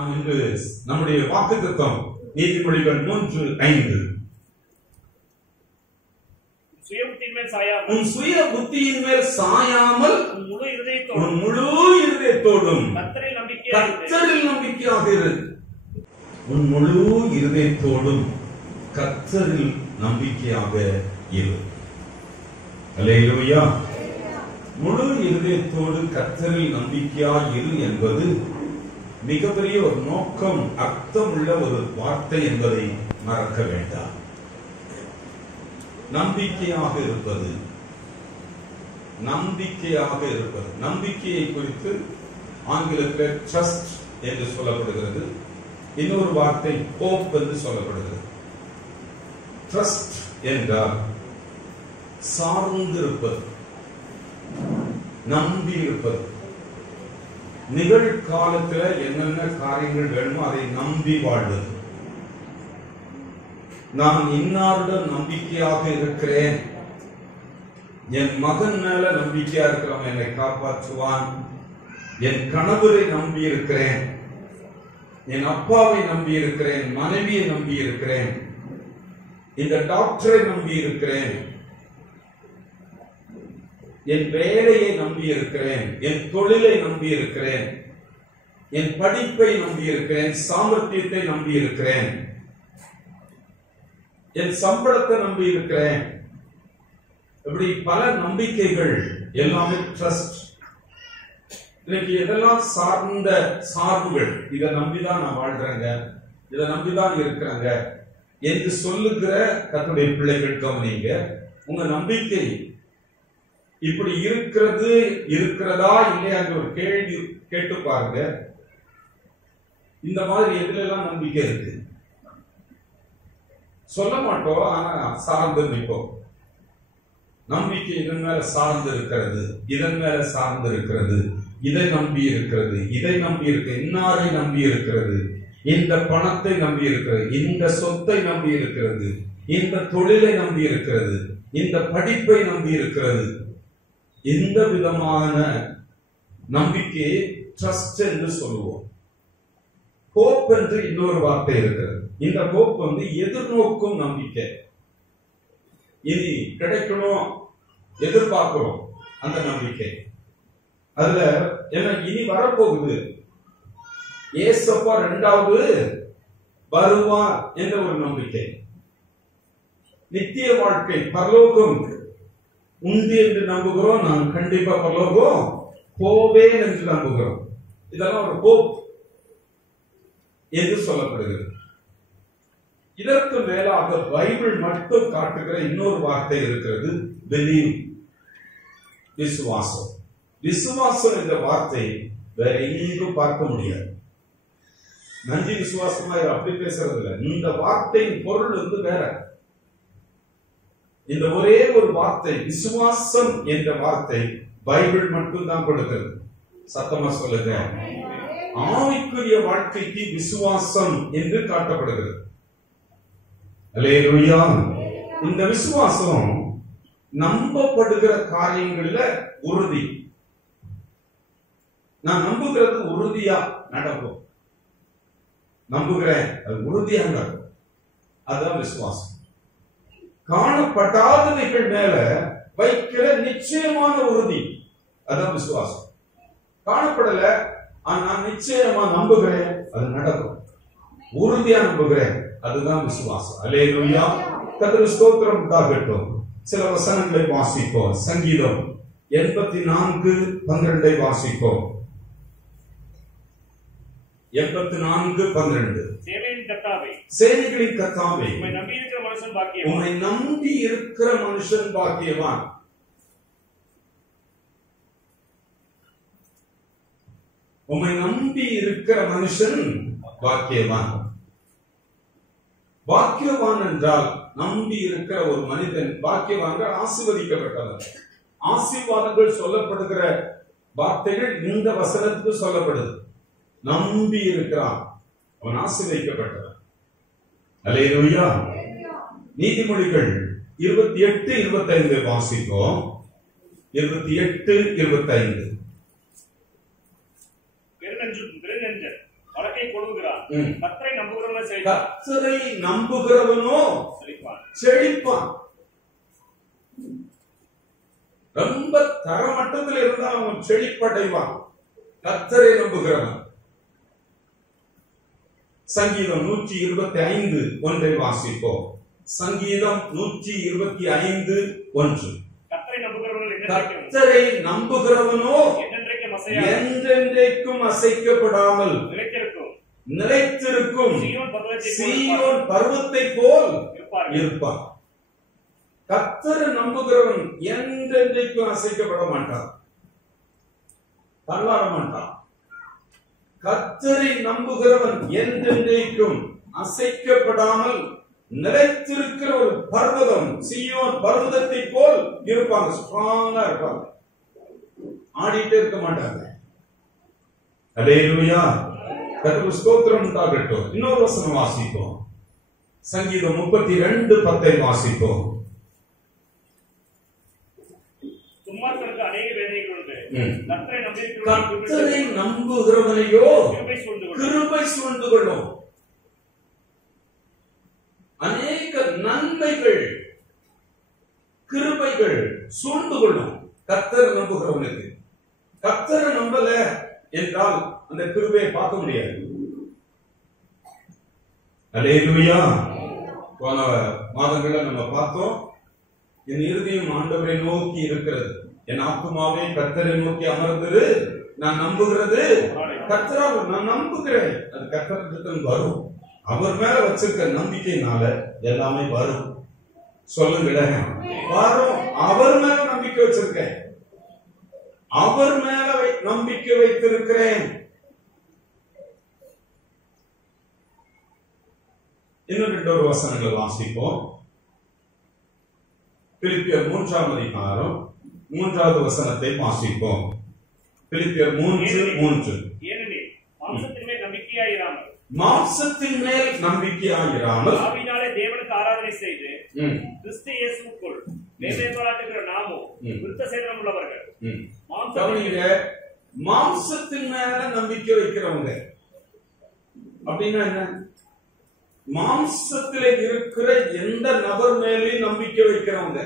நாம் இன்று நம்முடைய வாக்குத்தத்தம் நீதிமொழிகள் 3:5. உன் சுய புத்தியின் மேல் சாயாமல் உன் முழு இருதயத்தோடும் கர்த்தரில் நம்பிக்கையாக இரு. உன் முழு இருதயத்தோடும் கர்த்தரில் நம்பிக்கையாக இரு. அல்லேலூயா. முழு இருதயத்தோடு கர்த்தரில் நம்பிக்கையாக இரு என்பது மிகப்பெரிய ஒரு நோக்கம், அர்த்தம் உள்ள ஒரு வார்த்தை என்பதை மறக்க வேண்டாம். நம்பிக்கையாக இருப்பது, நம்பிக்கையாக இருப்பது, நம்பிக்கையை குறித்து ஆங்கிலத்தில் ட்ரஸ்ட் என்று சொல்லப்படுகிறது. இன்னொரு வார்த்தை ஹோப் என்று சொல்லப்படுகிறது. ட்ரஸ்ட் என்றால் சார்ந்திருப்பது, நம்பி இருப்பது. நிகழ்காலத்தில் என்னென்ன காரியங்கள் வேணுமோ அதை நம்பி வாழ்வது. நான் இன்னாருடன் நம்பிக்கையாக இருக்கிறேன், என் மகன் மேல நம்பிக்கையா இருக்கிறவன் என்னை காப்பாற்றுவான், என் கணவரை நம்பி இருக்கிறேன், என் அப்பாவை நம்பி இருக்கிறேன், மனைவியை நம்பி இருக்கிறேன், இந்த டாக்டரை நம்பி இருக்கிறேன், என் வேலையை நம்பி இருக்கிறேன், என் தொழிலை நம்பி இருக்கிறேன், என் படிப்பை நம்பி இருக்கிறேன், சாமர்த்தியத்தை நம்பி இருக்கிறேன், என் சம்பளத்தை நம்பி இருக்கிறேன். இப்படி பல நம்பிக்கைகள், எல்லாமே ட்ரஸ்ட். இன்னைக்கு எதெல்லாம் சார்ந்த சார்புகள், இதை நம்பிதான் நான் வாழ்றேங்க, இதை நம்பிதான் இருக்கிறேங்க என்று சொல்லுகிற கர்த்தருடைய பிள்ளைகள் கவனிங்க. உங்க நம்பிக்கை இப்படி இருக்கிறது, இருக்கிறதா இல்லையா ஒரு கேள்வி கேட்டு பாருங்க. இந்த மாதிரி எதுல எல்லாம் நம்பிக்கை இருக்கு சொல்ல மாட்டோம், ஆனா சார்ந்து நிற்போம். நம்பிக்கை இதன் மேல சார்ந்து இருக்கிறது, இதன் மேல சார்ந்து இருக்கிறது, இதை நம்பி இருக்கிறது, இதை நம்பி இருக்கு, இன்னாரை நம்பி இருக்கிறது, இந்த பணத்தை நம்பி இருக்கிறது, இந்த சொத்தை நம்பி இருக்கிறது, இந்த தொழிலை நம்பி இருக்கிறது, இந்த படிப்பை நம்பி இருக்கிறது. இந்த விதமான நம்பிக்கையை ட்ரஸ்ட் என்று சொல்லுவோம். ஹோப் என்று இன்னொரு வார்த்தை இருக்கிறது. இந்த ஹோப் எதிர்நோக்கும் நம்பிக்கை. இனி கிடைக்கணும் எதிர்பார்க்கிறோம் அந்த நம்பிக்கை. அதுல என்ன இனி வரப்போகுது, ஏசப்பா இரண்டாவது வருவார் என்ற ஒரு நம்பிக்கை. நித்திய வாழ்க்கை, பரலோகம் உண்டு என்று நம்புகிறோம். நான் கண்டிப்பா பரலோகம் போவேன் என்று நம்புகிறோம். இதெல்லாம் ஒரு ஹோப் என்று சொல்லப்படுகிறது. இதற்கு மேலாக பைபிள் மட்டும் காட்டுகிற இன்னொரு வார்த்தை இருக்கிறது, பிலீவ், விசுவாசம். விசுவாசம் என்ற வார்த்தை வேற எங்கேயும் பார்க்க முடியாது. நன்றி விசுவாசமா அப்படி பேசுறது இல்லை. இந்த வார்த்தையின் பொருள் வேற. இந்த ஒரே ஒரு வார்த்தை விசுவாசம் என்ற வார்த்தை பைபிள் மட்டும் தான் கொடுக்கிறது. சத்தமா சொல்லுங்க. ஆவிக்குரிய வாழ்க்கைக்கு விசுவாசம் என்று காட்டப்படுகிறது. அல்லேலூயா. இந்த விசுவாசம் நம்பப்படுகிற காரியங்கள்ல உறுதி. நான் நம்புகிறது உறுதியா நடக்கும், நம்புகிறேன் அது உறுதியா நடக்கும், அதுதான் விசுவாசம். காணப்படாதவைகள் மேல வைக்கிற நிச்சயமான உறுதி, அதான் விசுவாசம். காணப்படல, ஆனா நிச்சயமா நம்புகிறேன், அது நடக்கும், உறுதியா நம்புகிறேன், அதுதான் விசுவாசம். அல்லேலூயா. கர்த்தருக்கு ஸ்தோத்திரம் உண்டாகட்டும். சில வசனங்களை வாசிப்போம். சங்கீதம் 84:12 வாசிப்போம். 84:12. சேனைகளின் கர்த்தாவே, உம்மை நம்பி இருக்கிற மனுஷன் பாக்கியவான். உம்மை நம்பி இருக்கிற மனுஷன் பாக்கியவான். உம்மை நம்பி இருக்கிற மனுஷன் பாக்கியவான். பாக்கியவான் என்றால் நம்பி இருக்கிற ஒரு மனிதன் பாக்கியவான்கள், ஆசீர்வதிக்கப்பட்டவர். ஆசீர்வாதங்கள் சொல்லப்படுகிற வார்த்தைகள் இந்த வசனத்துக்கு சொல்லப்படுது. நம்பி இருக்கிறான், அவன் ஆசீர்வதிக்கப்பட்டவன். அல்லேலூயா. நீதிமொழிகள் 28:25 வாசிப்போம். 28:25. வழக்கை கொள்ளுகிறான். கர்த்தரை நம்புகிறவனோ செழிப்பான். கர்த்தரை நம்புகிறவனோ செழிப்பான். ரொம்ப தரமட்டத்தில் இருந்தால் அவன் செழிப்படைவான். கர்த்தரை நம்புகிறவன். சங்கீதம் 125 ஒன்றை வாசிப்போம். சங்கீதம் 125:1. கர்த்தரை நம்புகிறவனோ என்றென்றைக்கும் அசைக்கப்படாமல் நிலைத்திருக்கும் சீயோன் பர்வத்தை போல் இருப்பான். கர்த்தரை நம்புகிறவன் என்றென்றைக்கும் அசைக்கப்பட மாட்டான், தள்ளாட மாட்டான். கர்த்தரை நம்புகிறவன் என்றென்றைக்கும் அசைக்கப்படாமல் நிலைத்திருக்கிற ஒரு பர்வதம், சீயோன் பர்வதத்தை போல் இருப்பாங்க. ஸ்ட்ராங்கா இருப்பாங்க, ஆடிட்டே இருக்க மாட்டாங்க. அல்லேலூயா, கர்த்தருக்கு ஸ்தோத்திரம் உண்டாகட்டும். இன்னொரு வசனம் வாசிப்போம். சங்கீதம் 32:10 வாசிப்போம். கர்த்தரை நம்புகிறவனையோ கிருபை சூழ்ந்து கொள்ளும். அநேக நன்மைகள் கிருபைகள் சூழ்ந்து கொள்ளும் கர்த்தரை நம்புகிறவனுக்கு. கர்த்தரை நம்பல என்றால் அந்த கிருபையை பார்க்க முடியாது. அல்லேலூயா. போன மாதங்களில் நம்ம பார்த்தோம், என் இருதயம் ஆண்டவரை நோக்கி இருக்கிறது, என் ஆத்துமாவை கர்த்தரை நோக்கி அமர்ந்தது, நான் நம்புகிறது கர்த்தரா, நான் நம்புகிறேன். அது கர்த்தருக்கு வரும். அவர் மேல வச்சிருக்க நம்பிக்கையினால எல்லாமே வரும். சொல்லுங்களேன், வரும். அவர் மேல நம்பிக்கை வச்சிருக்கேன், அவர் மேல நம்பிக்கை வைத்திருக்கிறேன். இன்னும் 2 வசனங்கள் வாசிப்போம். பிலிப்பியர் 3ஆம் அதிகாரம் 3வது வசனத்தை வாசிப்போம். பிலிப்பியர் 3:3. மாம்சத்தின் மேல் நம்பிக்கையாயிராமல் ஆவியினாலே தேவனுக்கு ஆராதனை செய்து கிறிஸ்து இயேசுவுக்குள் மேன்மை பாராட்டுகிற நாமும் விருத்த சேதனம் உள்ளவர்கள். மாம்சத்தின் மேல நம்பிக்கை வைக்கிறவங்க அப்படின்னா என்ன? மாம்சத்தில் இருக்கிற எந்த நபர் மேலேயும் நம்பிக்கை வைக்கிறவங்க.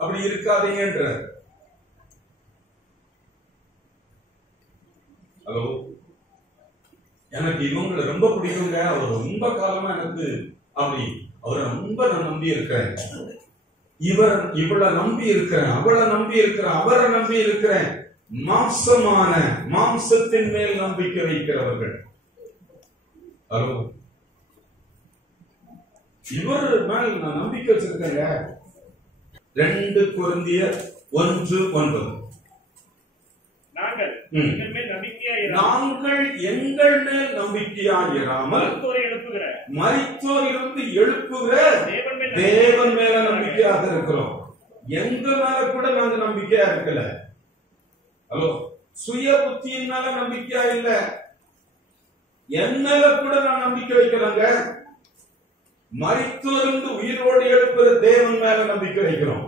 அப்படி இருக்காதீங்கன்ற. ஹலோ, எனக்கு இவங்களை ரொம்ப பிடிக்குங்க, அவர் ரொம்ப காலமா எனக்கு அப்படி, அவரை ரொம்ப நான் நம்பி இருக்கிறேன், இவளை நம்பி இருக்கிறேன், அவளை நம்பி இருக்கிறேன், அவரை நம்பி இருக்கிறேன். மாம்சமான மாம்சத்தின் மேல் நம்பிக்கை வைக்கிறவர்கள். ஹலோ, இவர் மேல் நான் நம்பிக்கை வச்சிருக்கேங்க. 2 கொரிந்தியர் 1:9. நாங்கள் எங்கள் மேல் நம்பிக்கையாயிராமல் மரித்தோர் இருந்து எழுப்புகிற தேவன் மேல நம்பிக்கையாக இருக்கிறோம். எங்க மேல கூட நாங்க நம்பிக்கையா இருக்கல. ஹலோ, சுய புத்தியின் மேல நம்பிக்கையா இல்ல, என் மேல கூட நான் நம்பிக்கை வைக்கிறேங்க. மரித்தோர் இருந்து உயிரோடு எழுப்புகிற தேவன் மேல நம்பிக்கை வைக்கிறோம்.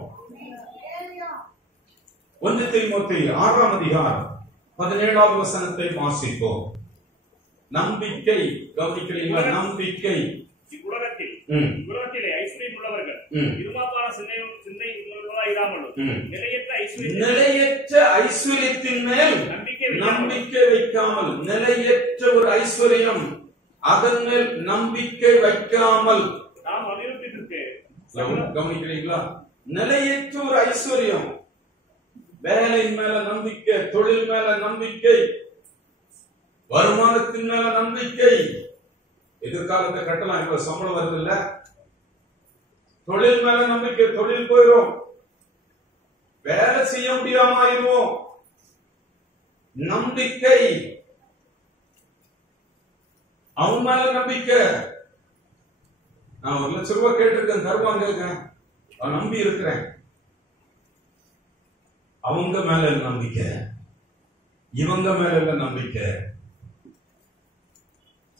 1 தீமோத்தேயு 6ஆம் அதிகாரம் 17வது வசனத்தை வாசிப்போம். நம்பிக்கை, கவனிக்கிறீங்களா? நம்பிக்கை. உலகத்திலே ஐஸ்வர்யம் உள்ளவர்கள் இருமாப்பான சிந்தை உள்ளவர்களாயிராமலும் நிலையற்ற ஐஸ்வர்யத்தின் மேல் நம்பிக்கை வைக்காமல், நிலையற்ற ஒரு ஐஸ்வர்யம், அதன் மேல் நம்பிக்கை வைக்காமல் நாம் அபிவிருத்திக்கு. கவனிக்கிறீங்களா? நிலையற்ற ஒரு ஐஸ்வர்யம், வேலை மேல நம்பிக்கை, தொழில் மேல நம்பிக்கை, வருமானத்தின் மேல நம்பிக்கை. எதிர்காலத்தை கட்டலாம், இப்ப சம்பளம் வருது இல்ல, தொழில் மேல நம்பிக்கை, தொழில் போயிடும், வேலை செய்ய முடியாம ஆயிடுவோம். நம்பிக்கை, அவன் மேல நம்பிக்கை. நான் 1 லட்சம் ரூபாய் கேட்டிருக்கேன், தருவாங்க, அவன் நம்பி இருக்கிறேன். அவங்க மேல நம்பிக்கை, இவங்க மேல நம்பிக்கை.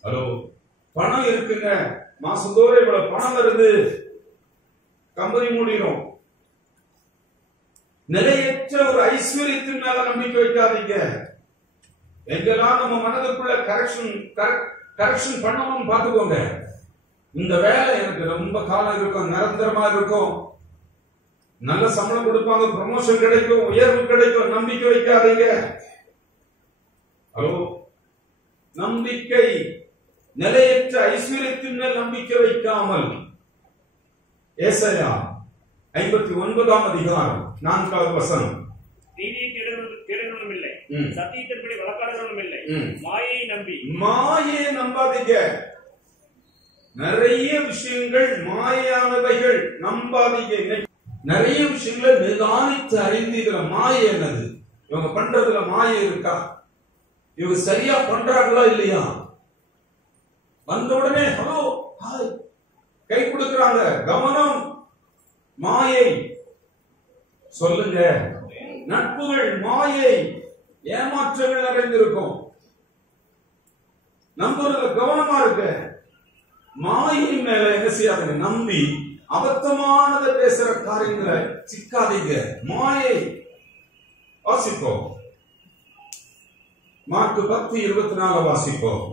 ஹலோ, பணம் இருக்குங்க, மாசத்தோறும் இவ்வளவு பணம் வருது, கம்பெனி மூடிடும். நிலையற்ற ஒரு ஐஸ்வர்யத்தின் மேல நம்பிக்கை வைக்காதீங்க. எங்கெல்லாம் நம்ம மனதுக்குள்ள கரெக்ஷன் பண்ணணும்னு பார்த்துக்கோங்க. இந்த வேலை எனக்கு ரொம்ப காலம் இருக்கும், நிரந்தரமா இருக்கும், நல்ல சம்பளம் கொடுப்பாங்க, ப்ரமோஷன் கிடைக்கும், உயர்வு கிடைக்கும், நம்பிக்கை வைக்காதீங்க. ஹலோ, நம்பிக்கை நிலையற்ற ஐஸ்வர்யத்தின் மேல் நம்பிக்கை வைக்காமல், ஏசாயா 59ஆம் அதிகாரம் 4வது வசனம், நீதியை தேடுகிறவனும் இல்லை, சத்தியத்தின்படி வழக்காடுகிறவனும் இல்லை, மாயை நம்பாதீங்க. நிறைய விஷயங்கள் மாயானவைகள், நம்பாதீங்க. நிறைய விஷயங்களை நிதானித்து அறிந்து இதுல மாயை என்னது, இவங்க பண்றதுல மாயை இருக்கா, இவங்க சரியா பண்றாங்களா இல்லையா, வந்த உடனே ஹலோ ஹாய் கை கொடுக்கிறாங்க, கவனம், மாயை. சொல்லுங்க, நட்புகள் மாயை, ஏமாற்றங்கள் நிறைந்திருக்கும். நம்புறதுல கவனமா இருக்க. மாயின் மேல என்ன செய்யாதீங்க, நம்பி அபத்தமானதை பேசுற காரியங்களை சிக்காதீங்க. மாயை. வாசிப்போம், மார்க் 10:24 வாசிப்போம்.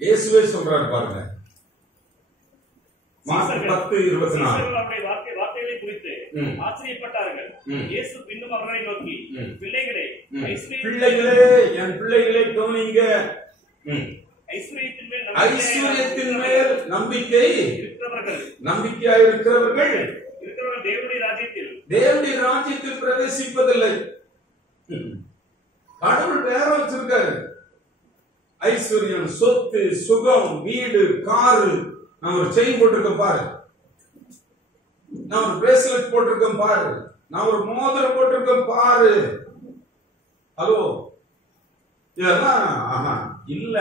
இயேசுவே சொல்றாரு பாருங்க, மார்க் 10:24. வார்த்தைகளை குறித்து ஆச்சரியப்பட்டார்கள். இயேசு பின்னும் அவர்களை நோக்கி, பிள்ளைகளே, என் பிள்ளைகளை கவனிங்க. ஐஸ்வர்யத்தின் மேல் நம்பிக்கையா இருக்கிறவர்கள் தேவனுடைய ராஜ்யத்தில் பிரவேசிப்பதில்லை. கடவுள் வேற வச்சிருக்காரு. ஐஸ்வர்யம், சொத்து, சுகம், வீடு, காரு. நான் ஒரு செயின் போட்டிருக்கேன் பாரு, நான் ஒரு பிரேஸ்லெட் போட்டிருக்கேன் பாரு, நான் ஒரு மோதிரம் போட்டிருக்கேன் பாரு. ஹலோ, இதெல்லாம் இல்ல,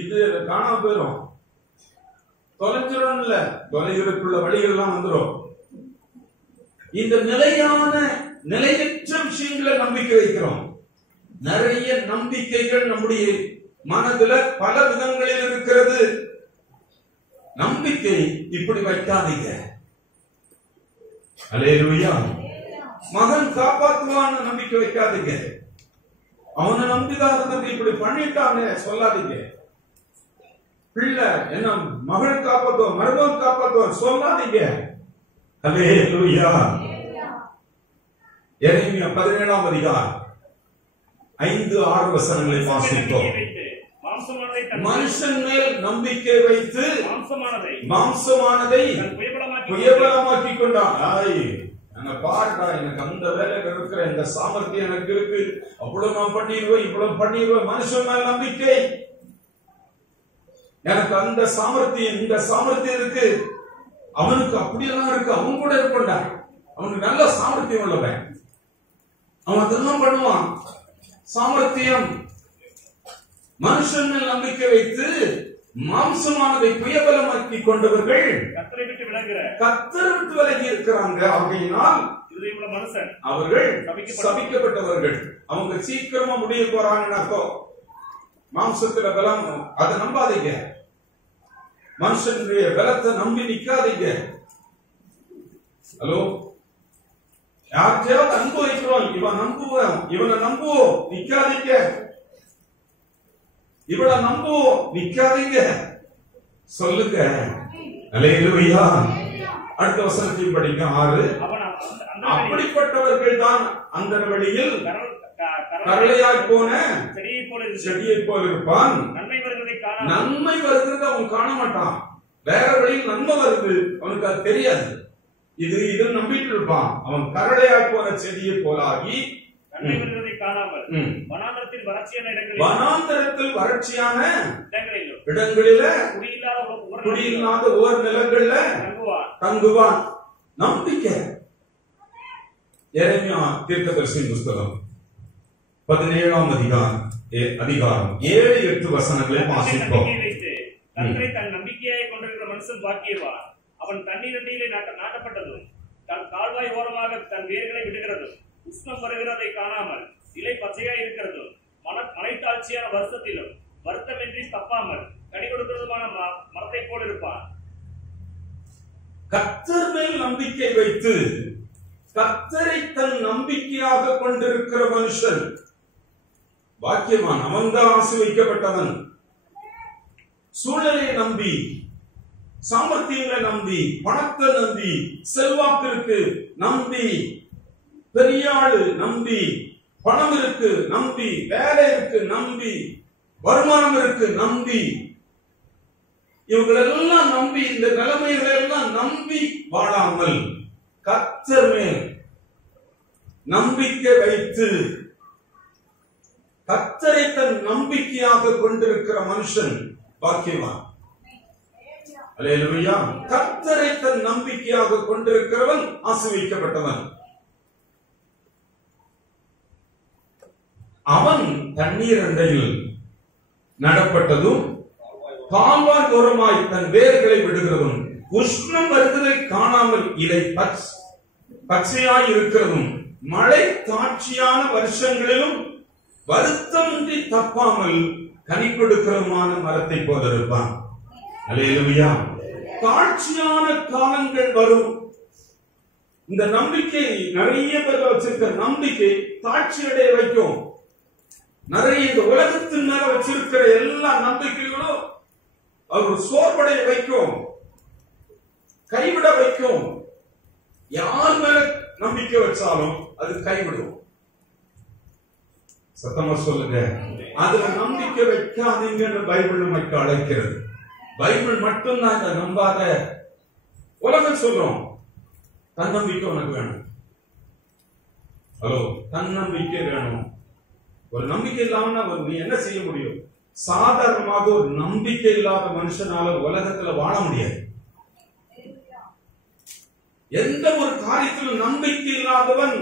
இது காணாம போயிடும், தொலைஞ்சிடும். இல்ல, தொலைகிறதுக்குள்ள வழிகள் எல்லாம் வந்துடும். இந்த நிலையான நிலையற்ற விஷயங்களை நம்பிக்கை வைக்கிறோம். நிறைய நம்பிக்கைகள் நம்முடைய மனதுல பல விதங்களில் இருக்கிறது. நம்பிக்கை இப்படி வைக்காதீங்க. அல்லேலூயா. மகன் காப்பாற்றுவான்னு நம்பிக்கை வைக்காதீங்க. அவனை நம்பிதான் இப்படி பண்ணிட்டாங்க சொல்லாதீங்க. பிள்ளை என்ன மகன் காப்பாற்றுவான், மருமகன் காப்பாற்றுவான் சொல்லாதீங்க. அல்லேலூயா. எரேமியா 17ஆம் அதிகாரம் 5-6 வசனங்களை வாசிப்போம். மனுஷன் மேல் நம்பிக்கை வைத்து மாம்சமானதை புயபலமாக்கி கொண்டான். பாருடா, எனக்கு அந்த வேலையில இருக்கிற இந்த சாமர்த்தியம் எனக்கு இருக்கு, அவ்வளவு நான் பண்ணிடுவேன், இவ்வளவு பண்ணிடுவேன். மனுஷன் மேல் நம்பிக்கை, எனக்கு அந்த சாமர்த்தியம் இந்த சாமர்த்தியம் இருக்கு, அவனுக்கு அப்படியெல்லாம் இருக்கு, அவன் கூட இருக்கண்டா, அவனுக்கு நல்ல சாமர்த்தியம் உள்ளவன், அவன் அதெல்லாம் பண்ணுவான். சாமர்த்தியம். மனுஷன் மேல் நம்பிக்கை வைத்து மாம்சமானதை புயபலமாக்கி கொண்டவர்கள் கர்த்தரை விட்டு விலகி இருக்கிறாங்க. ஆகையினால் அவர்கள் சபிக்கப்பட்டவர்கள். அவங்க சீக்கிரமா முடிய போறாங்கன்னு அர்த்தம். மாம்சத்துல பலம், அதை நம்பாதீங்க. மனுஷனுடைய பலத்தை நம்பி நிக்காதீங்க. ஹலோ, யார்கிட்டயாவது அன்பு வைக்கிறோம், இவன் நம்புவோம், இவனை நம்புவோம், நிக்காதீங்க. இவளை நம்புவோம், நிக்காதீங்க. சொல்லுங்க. அல்லேலூயா. அடுத்த வசனத்தையும் படிக்க 6. அப்படிப்பட்டவர்கள் தான் அந்த வழியில் கரளையாய் போன செடியை போல இருப்பான். நன்மை வருகிறது அவன் காண மாட்டான். வேற வழியில் நன்மை வருது அவனுக்கு அது தெரியாது. இது நம்பிட்டு இருப்பான். அவன் கரளையாய் போன செடியை போலாகி வனாந்தரத்தில் வறட்சியான இடங்களில குடியில்லாத ஓர் நிலங்கள்ல தங்குவான். நம்பிக்கை. எரேமியா தீர்க்கதரிசியின் புஸ்தகம் 17ஆம் அதிகாரம் 7-8 வசனங்களை வாசிப்போம். தன்னை தன் நம்பிக்கையாய் கொண்டிருக்கிற மனுஷன் பாக்கியவான். அவன் தண்ணீர் அடியிலே நாட்டப்பட்டதும் தன் கால்வாய் ஓரமாக தன் வேர்களை விடுகிறதும் உஷ்ணம் வருகிறதை காணாமல் இலை பச்சையாய் இருக்கிறதும் மலைத்தாட்சியான வருஷத்திலும் வருத்தமின்றி தப்பாமல் கனி கொடுக்கிறதுமான மரத்தை போல் இருப்பான். கர்த்தர் மேல் நம்பிக்கை வைத்து கர்த்தரை தன் நம்பிக்கையாக கொண்டிருக்கிற மனுஷன் பாக்கியவான். அவன்தான் ஆசீர்வதிக்கப்பட்டவன். சூழலை நம்பி, சாமர்த்தியங்களை நம்பி, பணத்தை நம்பி, செல்வாக்கு இருக்கு நம்பி, பெரிய ஆளு நம்பி, பணம் இருக்கு நம்பி, வேலை இருக்கு நம்பி, வருமானம் இருக்கு நம்பி, இவங்களெல்லாம் நம்பி, இந்த நிலைமைகளை எல்லாம் நம்பி வாழாமல் கர்த்தர் மேல் நம்பிக்கை வைத்து கர்த்தரை தன் நம்பிக்கையாக கொண்டிருக்கிற மனுஷன் பாக்கியவான். அல்லேலூயா. கர்த்தரை தன் நம்பிக்கையாக கொண்டிருக்கிறவன் ஆசீர்வதிக்கப்பட்டவன். அவன் தண்ணீர் அண்டையில் நடப்பட்டதும் கால்வாய் ஓரமாய் தன் வேர்களை விடுகிறதும் உஷ்ணம் வருவதை காணாமல் இலை பச்சையாய் இருக்கிறதும் மழை தாட்சியான வருஷங்களிலும் வருத்தமின்றி தப்பாமல் கனி கொடுக்கிறமான மரத்தை போல இருப்பான். அல்லேலூயா. தாட்சியான காலங்கள் வரும். இந்த நம்பிக்கை நிறைய பேர் வச்சிருக்க நம்பிக்கை தாட்சி அடைய வைக்கும். நிறைய இந்த உலகத்தின் மேல வச்சிருக்கிற எல்லா நம்பிக்கைகளும் அவர் சோர்வடைய வைக்கும், கைவிட வைக்கும். யார் மேல நம்பிக்கை வச்சாலும் அது கைவிடும். சத்தமா சொல்லுங்க. அதுல நம்பிக்கை வைக்காதீங்கன்னு பைபிள் நமக்கு அழைக்கிறது. பைபிள் மட்டும்தான் இதை நம்பாத. உலகம் சொல்றோம் தன்னம்பிக்கை உனக்கு வேணும். ஹலோ, தன்னம்பிக்கை வேணும். ஒரு நம்பிக்கை இல்லாம நீ என்ன செய்ய முடியும்? சாதாரணமாக ஒரு நம்பிக்கை இல்லாத மனுஷனால உலகத்துல வாழ முடியாது. எந்த ஒரு காரியத்திலும் நம்பிக்கை இல்லாதவன்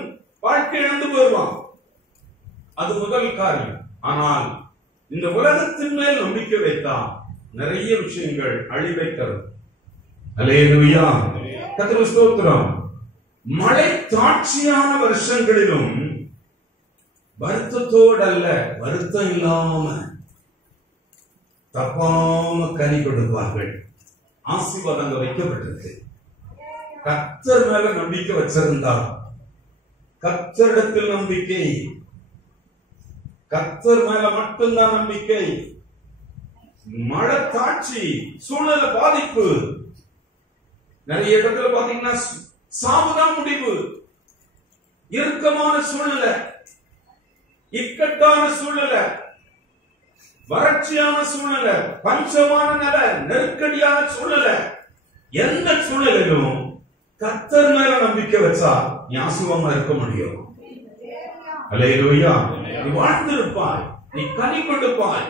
வாழ்க்கை இழந்து போயிடுவான். அது முதல் காரியம். ஆனால் இந்த உலகத்தின் மேல் நம்பிக்கை வைத்தா நிறைய விஷயங்கள் அழிவை தரும். அல்லேலூயா. கர்த்தருக்கு ஸ்தோத்திரம். மழை தாட்சியான வருஷங்களிலும் வருத்தத்தோடு அல்ல, வருத்தம் இல்லாம தப்பாம கனி கொடுப்பார்கள். ஆசீர்வாதங்கள் வைக்கப்பட்டிருக்கு. கர்த்தர் மேல நம்பிக்கை வச்சிருந்தா, கர்த்தரிடத்தில் நம்பிக்கை, கர்த்தர் மேல மட்டும்தான் நம்பிக்கை. மழை தாட்சி, சூழ்நிலை பாதிப்பு, நிறைய இடத்துல பாத்தீங்கன்னா சாவுதான் முடிவு. இறுக்கமான சூழ்நிலை, இக்கட்டான சூழ்நிலை, வறட்சியான சூழ்நிலை, பஞ்சமான நிலை, நெருக்கடியான சூழ்நிலை, எந்த சூழ்நிலையிலும் கர்த்தர் மேல நம்பிக்கை வச்சா நீ ஆசீர்வாதமா இருக்க முடியும். அல்லேலூயா. நீ வாழ்ந்திருப்பாய், நீ கனி கொடுப்பாய்,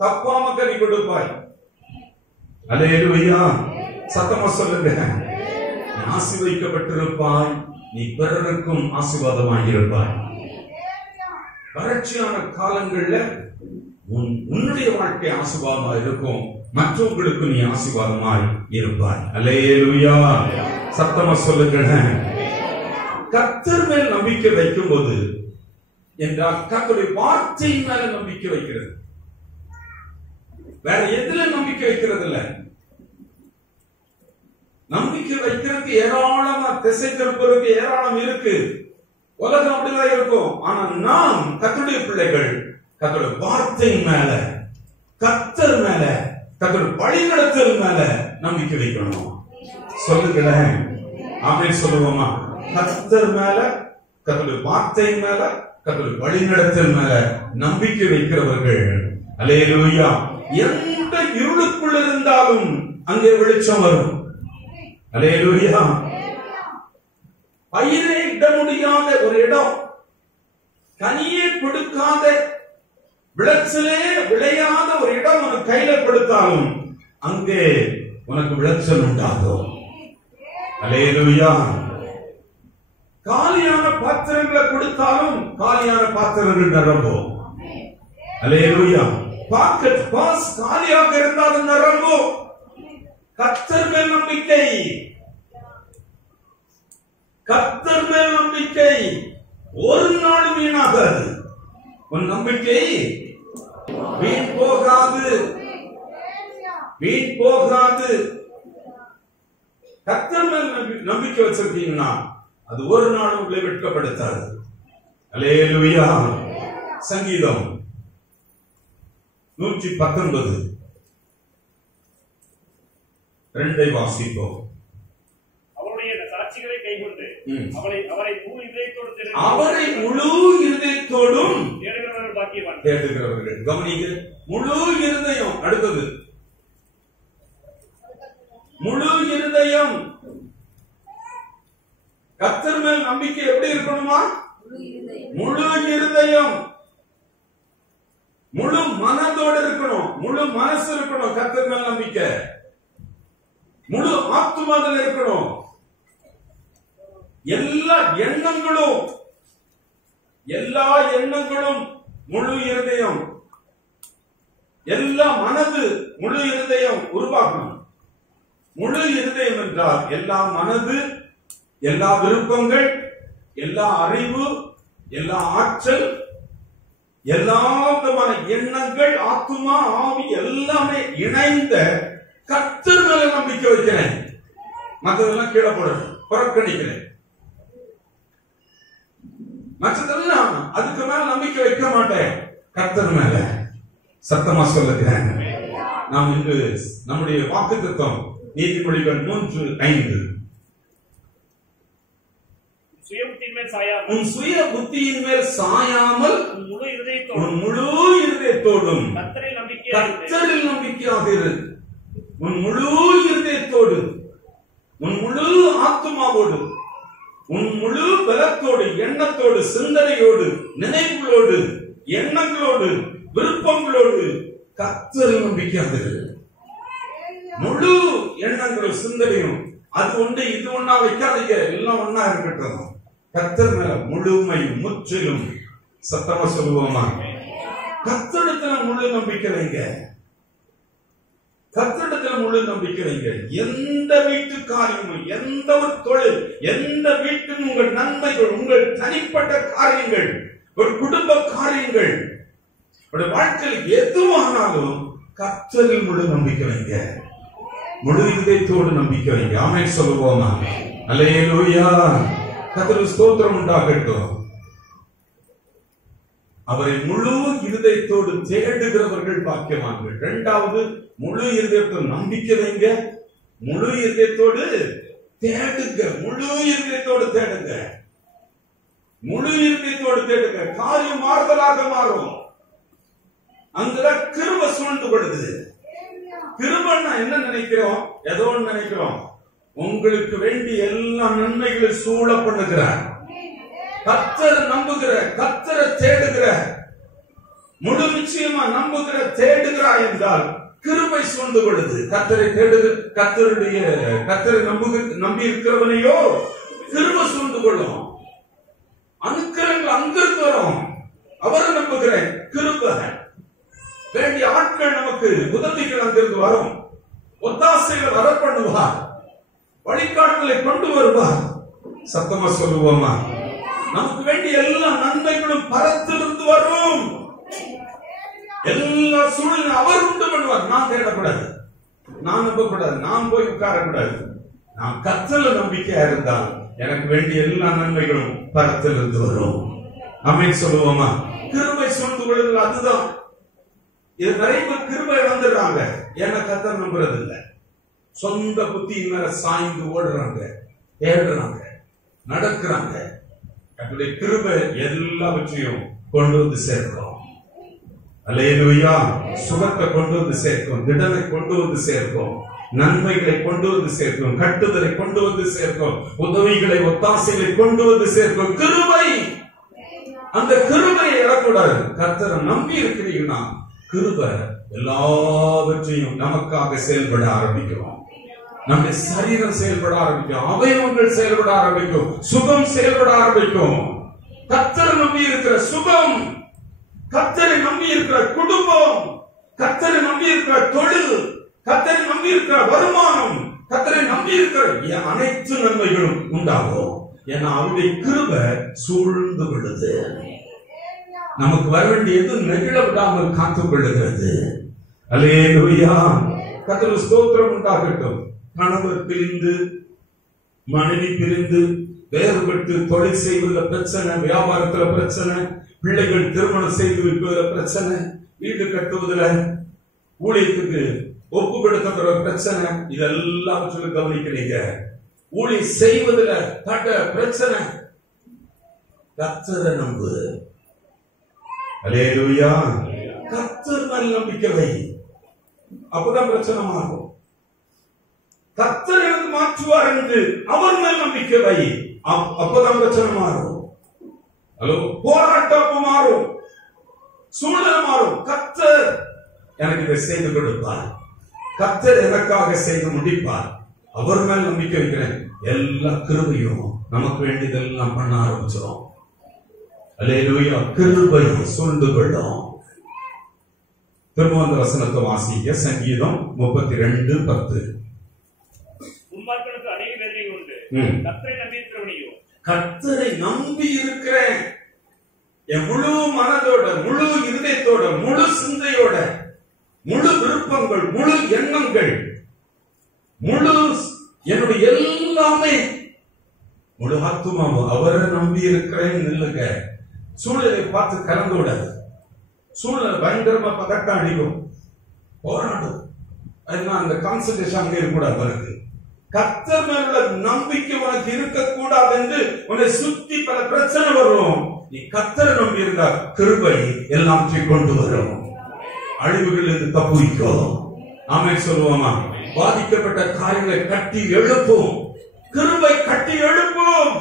தப்பாம கனி கொடுப்பாய். அல்லேலூயா. சத்தமா சொல்லுங்க. நீ ஆசீர்வதிக்கப்பட்டிருப்பாய், நீ பிறருக்கும் ஆசீர்வாதமாய் இருப்பாய். வறட்சியான காலங்கள்ல உன்னுடைய வாழ்க்கை ஆசீர்வாதமா இருக்கும், மற்றவங்களுக்கு நீ ஆசீர்வாதமாய் இருப்பாய். அல்லேலூயா. சத்தமா சொல்லுங்க. கர்த்தர் மேல் நம்பிக்கை வைக்கும் போது என்றால் கர்த்தருடைய வார்த்தையின் மேல நம்பிக்கை வைக்கிறது. வேற எதுல நம்பிக்கை வைக்கிறது இல்ல. நம்பிக்கை வைக்கிறதுக்கு ஏராளமா திசை திருப்பதற்கு ஏராளம் இருக்கு. உலகம் அப்படிதான் இருக்கும். ஆனா நாம் கர்த்தருடைய பிள்ளைகள் கர்த்தருடைய வார்த்தையின் மேல, கர்த்தர் மேல, கர்த்தருடைய வழிநடத்தல் மேல நம்பிக்கை வைக்கணும். சொல்லுங்களேன். ஆமென் சொல்லுவோமா? கர்த்தர் மேல, கர்த்தருடைய வார்த்தையின் மேல, கர்த்தருடைய வழிநடத்தல் மேல நம்பிக்கை வைக்கிறவர்கள் அல்லேலூயா. எந்த இருளுக்குள் இருந்தாலும் அங்கே வெளிச்சம் வரும். அல்லேலூயா. பயிரை இட முடியாத ஒரு இடம், கனியே கொடுக்காத, விளைச்சலே விளையாத ஒரு இடம் உனக்கு கையில கொடுத்தாலும் அங்கே உனக்கு விளைச்சல் உண்டாகும். அல்லேலூயா. காலியான பாத்திரங்களை கொடுத்தாலும் காலியான பாத்திரங்கள் நிரம்பும். அல்லேலூயா. பாக்கெட் பாஸ் காலியாக இருந்தாலும் நிரம்பும். கர்த்தர் மேல் நம்பிக்கை, கர்த்தர் மேல் நம்பிக்கை ஒரு நாளும் வீணாகாது. உன் நம்பிக்கை வீண் போகாது, வீண் போகாது. கர்த்தர் மேல் நம்பிக்கை வச்சிருக்கீங்கன்னா அது ஒரு நாளும் உங்களை வெட்கப்படுத்தாது. அல்லேலூயா. சங்கீதம் 119 2 வாசிப்போம். அவருடைய சாட்சிகளை கைக்கொண்டு அவரை முழு இருதயத்தோடும் தேடுகிறவர்கள் பாக்கியவான். தேடுகிறவர்கள் கவனிங்க, முழு இருதயம். அடுத்தது முழு இருதயம். கர்த்தர் மேல் நம்பிக்கை எப்படி இருக்கணுமா? முழு இருதயம், முழு மனதோடு இருக்கணும், முழு மனசு இருக்கணும். கர்த்தர் மேல் நம்பிக்கை முழு ஆத்துமாவில் இருக்கணும். எல்லா எண்ணங்களும் முழு இருதயம், எல்லா மனது முழு இருதயம் உருவாக்கணும். முழு இருதயம் என்றால் எல்லா மனது, எல்லா விருப்பங்கள், எல்லா அறிவு, எல்லா ஆற்றல், எல்லா விதமான எண்ணங்கள், ஆத்துமா, ஆவி எல்லாமே இணைந்த கர்த்தர் மேல நம்பிக்கை வைக்கிறேன். மற்றதெல்லாம் கீழே போடுறேன், புறக்கணிக்கிறேன். மற்றதெல்லாம் அதுக்கு மேல நம்பிக்கை வைக்க மாட்டேன், கர்த்தர் மேல. சத்தமா சொல்லுகிறேன். நாம் இன்று நம்முடைய வாக்குத்தத்தம் நீதிமொழிகள் 3:5. உன் சுய புத்தியின் மேல் சாயாமல் உன் முழு இருதயத்தோடும் கர்த்தரில் நம்பிக்கையாக இரு. உன் முழு இருதயத்தோடு, உன் முழு ஆத்துமாவோடு, உன் முழு பலத்தோடு, எண்ணத்தோடு, சிந்தனையோடு, நினைவுகளோடு, எண்ணங்களோடு, விருப்பங்களோடு கர்த்தரில் நம்பிக்கையாக இரு. முழு எண்ணங்களும் சிந்தனையும் அது ஒன்று இது ஒன்னா வைக்காதீங்க, எல்லாம் ஒன்னா இருக்கட்டும். கர்த்தர் மேல முழுமையும் முற்றிலும். சத்தமா சொல்லுவோமா? கர்த்தரிடத்துல முழு நம்பிக்கை வைங்க. கர்த்தரிடத்துல முழு நம்பிக்கை வைங்க. எந்த வீட்டு காரியமும், எந்த ஒரு தொழில், எந்த வீட்டின் உங்கள் நன்மைகள், உங்கள் தனிப்பட்ட காரியங்கள், ஒரு குடும்ப காரியங்கள், ஒரு வாழ்க்கையில் எதுவானாலும் கர்த்தரில் முழு நம்பிக்கை வைங்க. முழு இதயத்தோடு நம்பிக்கை வைங்க. ஆமென் சொல்லுவோமா? அல்லேலூயா. கர்த்தருக்கு ஸ்தோத்திரம் உண்டாகட்டும். அவரை முழு இருதயத்தோடு தேடுகிறவர்கள் பாக்கியவான்கள். இரண்டாவது, முழு இருதயத்தோடு நம்பிக்கை வைங்க, முழு இருதயத்தோடு தேடுங்க. முழு இருதயத்தோடு தேடுங்க, முழு இருதயத்தோடு தேடுங்க. காரியம் மாறுதலாக மாறும். அங்கதான் கிருபை சூழ்ந்து கொடுக்குது. கிருபைன்னா என்ன நினைக்கிறோம்? ஏதோ ஒன்று நினைக்கிறோம். உங்களுக்கு வேண்டிய எல்லா நன்மைகளும் சூழ பண்ணுகிறார். கர்த்தரை நம்புகிற, கர்த்தரை தேடுகிற, முழு நிச்சயமா நம்புகிற, தேடுகிறாய் என்றால் கிருபை சூழ்ந்து கொள்ளுது. கர்த்தரை தேடுகிற, கர்த்தரை நம்பி இருக்கிறவனையோ கிருபை சூழ்ந்து கொள்ளும். அனுக்கிரங்கள் அங்கிருந்து வரும். அவரை நம்புகிறேன், கிருபை. வேண்டிய ஆட்கள், நமக்கு உதவிகள் அங்கிருந்து வரும். ஒத்தாசைகள் வர பண்ணுவார், வழிகாட்டுதலை கொண்டு வருவார். சத்தமா சொல்லுவோமா? நமக்கு வேண்டிய எல்லா நன்மைகளும் பரத்திலிருந்து வரும். எல்லா சூழலும் அவர் உண்டு பண்ணுவார். நான் தேடக்கூடாது, நான் நம்பக்கூடாது, நான் போய் உட்காரக்கூடாது. நான் கர்த்தர்ல நம்பிக்கையா இருந்தால் எனக்கு வேண்டிய எல்லா நன்மைகளும் பரத்திலிருந்து வரும். ஆமென் சொல்லுவோமா? கிருபை சூழ்ந்து கொள்ளுதல் அதுதான். இது நிறைய பேர் கிருபை இழந்துடுறாங்க. ஏன்னா கர்த்தர் நம்புறது இல்லை. சொந்த புத்தியின் மேல சாய்ந்து ஓடுறாங்க, தேடுறாங்க, நடக்கிறாங்க. அவருடைய கிருபை எல்லாவற்றையும் கொண்டு வந்து சேர்க்கும். அல்லேலூயா. சுகத்தை கொண்டு வந்து சேர்க்கும், திடனை கொண்டு வந்து சேர்க்கும், நன்மைகளை கொண்டு வந்து சேர்க்கும், கட்டுதலை கொண்டு வந்து சேர்க்கும், உதவிகளை, ஒத்தாசைகளை கொண்டு வந்து சேர்க்கும். கிருபை, அந்த கிருபையை எழக்கூடாது. கர்த்தரை நம்பி இருக்கிறீங்கன்னா கிருபை எல்லாவற்றையும் நமக்காக செயல்பட ஆரம்பிக்கும். நம்முடைய சரீரம் செயல்பட ஆரம்பிக்கும், அவயவங்கள் செயல்பட ஆரம்பிக்கும், சுகம் செயல்பட ஆரம்பிக்கும். கர்த்தரை நம்பி இருக்கிற சுகம், கர்த்தரை நம்பி இருக்கிற குடும்பம், கர்த்தரை நம்பி இருக்கிற தொழில், கர்த்தரை நம்பி இருக்கிற வருமானம், கர்த்தரை நம்பி இருக்கிற அனைத்து நன்மைகளும் உண்டாகும். ஏன்னா அவருடைய கிருபை சூழ்ந்து விடுது. நமக்கு வர வேண்டியது நெகிழ விடாமல் காத்துக் கொள்ளுகிறது. அல்லேலூயா. கர்த்தருக்கு ஸ்தோத்திரம் உண்டாகட்டும். கணவர் பிரிந்து, மனைவி பிரிந்து, வேறுபட்டு தொழில் செய்வதில் பிரச்சனை, வியாபாரத்துல பிரச்சனை, பிள்ளைகள் திருமணம் செய்து வைப்பதில் பிரச்சனை, வீடு கட்டுவதுல, ஊழியத்துக்கு ஒப்பு கொடுக்கிற பிரச்சனை, இதெல்லாம் சொல்லி கவனிக்கிறீங்க. ஊழியம் செய்வதுல தட பிரச்சனை, கர்த்தரை நம்பு. அல்லேலூயா. கர்த்தர் மேல் நம்பிக்கை வை, அப்பதான் பிரச்சனை மாறும். கர்த்தர் எனக்கு மாற்றுவார் என்று அவர் மேல் நம்பிக்கை வை, அப்பதான் பிரச்சனை மாறும். ஹலோ, போராட்டம் மாறும், சூழ்நிலை மாறும். கர்த்தர் எனக்கு இதை செய்து கொடுப்பார், கர்த்தர் எனக்காக செய்து முடிப்பார், அவர் மேல் நம்பிக்கை வைக்கிறேன். எல்லா கிருபையும் நமக்கு வேண்டியதெல்லாம் பண்ண ஆரம்பிச்சிடும். அல்லேலூயா. கிருபை சூழ்ந்து கொள்ளும். திரும்ப அந்த வசனத்தை வாசிக்க, சங்கீதம் 32:10. உன்மார்களுக்கு அநேக வேதனை உண்டு, கர்த்தரை நம்பி இருக்கிறவனையோ. கர்த்தரை நம்பி இருக்கிறேன், என் முழு மனதோட, முழு இருதயத்தோட, முழு சிந்தையோட, முழு விருப்பங்கள், முழு எண்ணங்கள், முழு என்னுடைய எல்லாமே, முழு ஆத்துமாவும் அவரை நம்பி இருக்கிறேன். இல்லைங்க, சூழ்நிலை பார்த்து கலந்து விடாது. சூழ்நிலை பயங்கரமா பதட்டம் அடிக்கும், போராடும். அந்த கான்சன்ட்ரேஷன் அங்கே இருக்கக்கூடாது. உனக்கு கர்த்தர் மேல உள்ள நம்பிக்கை உனக்கு இருக்கக்கூடாது என்று உன்னை சுத்தி பல பிரச்சனை வரும். நீ கர்த்தரை நம்பி இருந்தால் கிருபை எல்லாவற்றையும் கொண்டு வரும், அழிவுகள் இருந்து தப்புவிக்கும். ஆமென் சொல்லுவோமா? பாதிக்கப்பட்ட காரியங்களை கட்டி எழுப்பும், கிருபை கட்டி எழுப்பும்,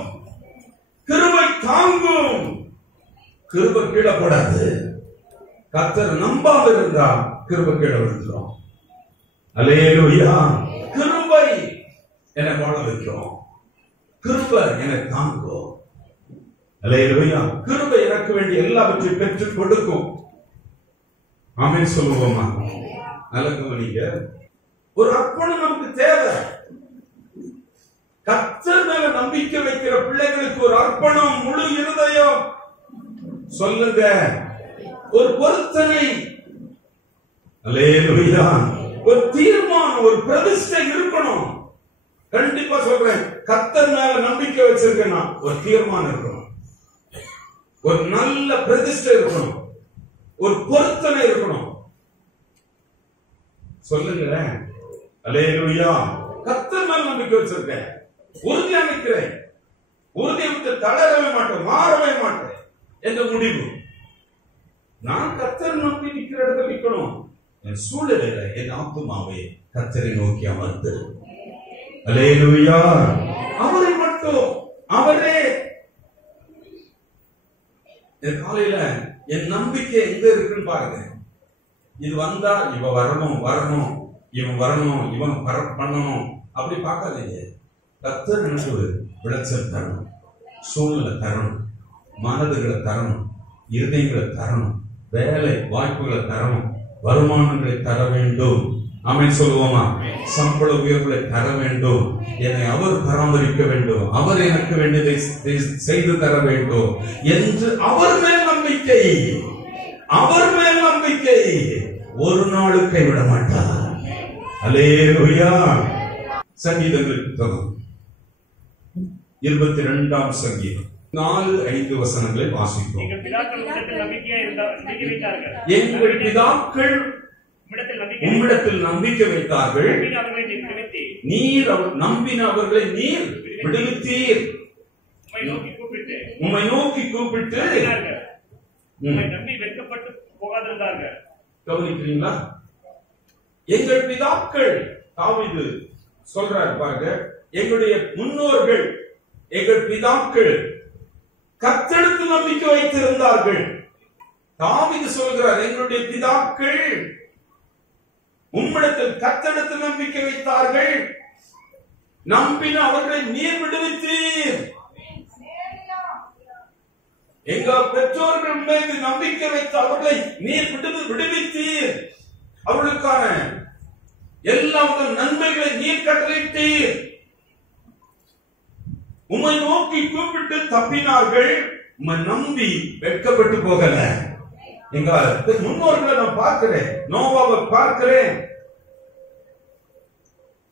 கிருபை தாங்கும். கிருபை கீழே போடாது. கர்த்தர் நம்பாம இருந்தா கிருபை கீழே விழுந்துடும். அல்லேலூயா. கிருபை என்னை வாழ வைக்கும், கிருபை என்னை தாங்கும். அல்லேலூயா. கிருபை எனக்கு வேண்டிய எல்லாவற்றையும் பெற்றுக் கொடுக்கும். ஆமென் சொல்லுவோமா? நல்ல கவனிங்க. ஒரு அர்ப்பணம் நமக்கு தேவை. கர்த்தர் மேல நம்பிக்கை வைக்கிற பிள்ளைகளுக்கு ஒரு அர்ப்பணம், முழு இருதயம். சொல்லுங்க, ஒரு பொருத்தனை, அல்லேலூயா, ஒரு தீர்மானம், ஒரு பிரதிஷ்டை இருக்கணும். கண்டிப்பா சொல்றேன், கர்த்தர் மேல நம்பிக்கை வச்சிருக்கேன்னா ஒரு தீர்மானம் இருக்கணும், ஒரு நல்ல பிரதிஷ்டை இருக்கணும், ஒரு பொருத்தனை இருக்கணும். சொல்லுங்க, அல்லேலூயா. கர்த்தர் மேல நம்பிக்கை வச்சிருக்கேன், உறுதியா நிற்கிறேன், உறுதியை விட்டு தளரவே மாட்டேன், மாறவே மாட்டேன் என்ற முடிவு. நான் கர்த்தர் நம்பி நிற்கிற இடத்துல நிற்கணும். என் சூழ்நிலையில என் ஆத்துமாவை கர்த்தரை நோக்கி அமர்ந்து, அல்லேலூயா, அவரை மட்டும், அவரே. காலையில என் நம்பிக்கை எங்க இருக்குன்னு பாருங்க. இது வந்தா இவ வரணும், வரணும், இவன் வரணும், இவன் பண்ணணும், அப்படி பார்க்காதீங்க. கர்த்தர் எனக்கு ஒரு விளைச்சல் தரணும், சூழ்நிலை தரணும், மனதுகளை தரணும், இருதயங்களை தரணும், வேலை வாய்ப்புகளை தரணும், வருமானங்களை தர வேண்டும். ஆமென் சொல்லுவோமா? சம்பள உயர்வுகளை தர வேண்டும், என்னை அவர் பராமரிக்க வேண்டும், அவர் எனக்கு வேண்டியதை செய்து தர வேண்டும் என்று அவர் மேல் நம்பிக்கை, அவர் மேல் நம்பிக்கை ஒரு நாளும் கைவிட மாட்டார். அல்லேலூயா. சங்கீதங்கள் 22ஆம் சங்கீதம் 4-5 வசனங்களை வாசிப்போம். எங்கள் பிதாக்கள் உம்மிடத்தில் நம்பிக்கை வைத்தார்கள், நீர் நம்பின அவர்களை நீர் விடுவித்தீர். உம்மை நோக்கி கூப்பிட்டு நம்பி வெட்கப்பட்டு போகாதிருந்தார்கள். கவனிக்கிறீங்களா? எங்கள் பிதாக்கள், தாவீது சொல்றார் பாருங்க, எங்களுடைய முன்னோர்கள், எங்கள் பிதாக்கள் கர்த்தரிடத்தில் நம்பிக்கை வைத்திருந்தார்கள். தாவீது சொல்கிறார், எங்களுடைய பிதாக்கள் உம்மிடத்தில் கர்த்தரிடத்தில் நம்பிக்கை வைத்தார்கள், நம்பின அவர்களை நீர் விடுவித்தீர். எங்கள் பெற்றோர்கள் மீது நம்பிக்கை வைத்த அவர்களை நீர் விடுவித்தீர். அவர்களுக்கான எல்லா நன்மைகளை நீர் கட்டளையிட்டீர். உம்மை நோக்கி கூப்பிட்டு தப்பினார்கள், உம்மை நம்பி வெட்கப்பட்டு போகல. எங்க முன்னோர்களை நான் பார்க்கிறேன், நோவாவை பார்க்கிறேன்,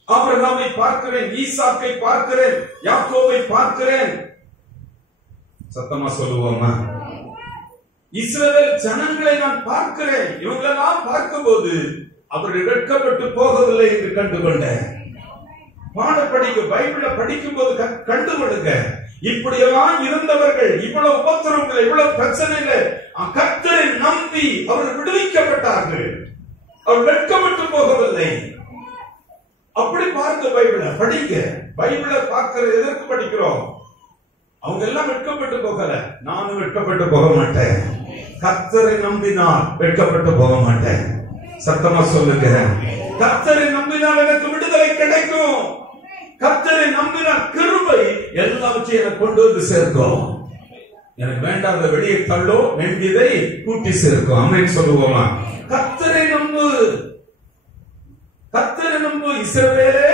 ஆபிரகாமை பார்க்கிறேன், ஈசாக்கை பார்க்கிறேன், யாக்கோபை பார்க்கிறேன். சத்தமா சொல்லுவோமா? இஸ்ரவேல் ஜனங்களை நான் பார்க்கிறேன். இவங்களெல்லாம் பார்க்கும்போது அவர்கள் வெட்கப்பட்டு போகவில்லை என்று கண்டுகொண்டேன். பாடப்படிக்க பைபிள படிக்கும் போது கண்டுகொடுங்க. இப்படியெல்லாம் இருந்தவர்கள் இவ்வளவு உபத்திரவங்கள், இவ்வளவு பிரச்சனைகள், கர்த்தரை நம்பி அவர்கள் விடுவிக்கப்பட்டார்கள். அவர் வெட்கப்பட்டு போகவில்லை. அப்படி பார்க்க பைபிள படிங்க. பைபிள பார்க்கிற எதற்கு படிக்கிறோம்? அவங்க எல்லாம் வெட்கப்பட்டு போகல. நானும் வெட்கப்பட்டு போக மாட்டேன். கர்த்தரை நம்பினால் வெட்கப்பட்டு போக மாட்டேன். சத்தமா சொல்லுங்க. கர்த்தரை நம்பினால் எனக்கு விடுதலை கிடைக்கும். கர்த்தரை நம்பினால் கிருபை எல்லாவற்றையும் எனக்கு கொண்டு வந்து சேர்க்கும். எனக்கு வேண்டாத வெளியே தள்ளோ, வேண்டியதை கூட்டி சேர்க்கும். ஆமென் சொல்லுவோமா? கர்த்தரை நம்பு, கர்த்தரை நம்பு. இஸ்ரவேலே,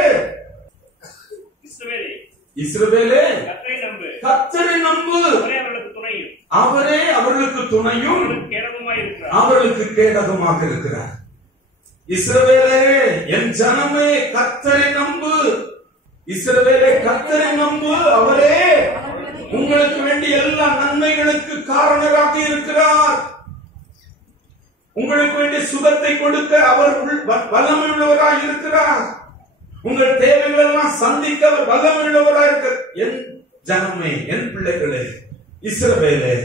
இஸ்ரவேலே கர்த்தரை நம்பு. அவரே அவர்களுக்கு துணையும் அவர்களுக்கு கேடகமாக இருக்கிறார். இஸ்ரவேலே, என் ஜனமே கர்த்தரை நம்பு. இஸ்ரவேலே கர்த்தரை நம்பு. அவரே உங்களுக்கு வேண்டிய எல்லா நன்மைகளுக்கு காரணராக இருக்கிறார். உங்களுக்கு வேண்டிய சுகத்தை கொடுக்க அவர் வல்லமை உள்ளவராக இருக்கிறார். உங்கள் தேவைகள் எல்லாம் சந்திக்க அவர் வல்லமை உள்ளவராக இருக்க. என் ஜனமே, என் பிள்ளைகளே, இஸ்ரவேலே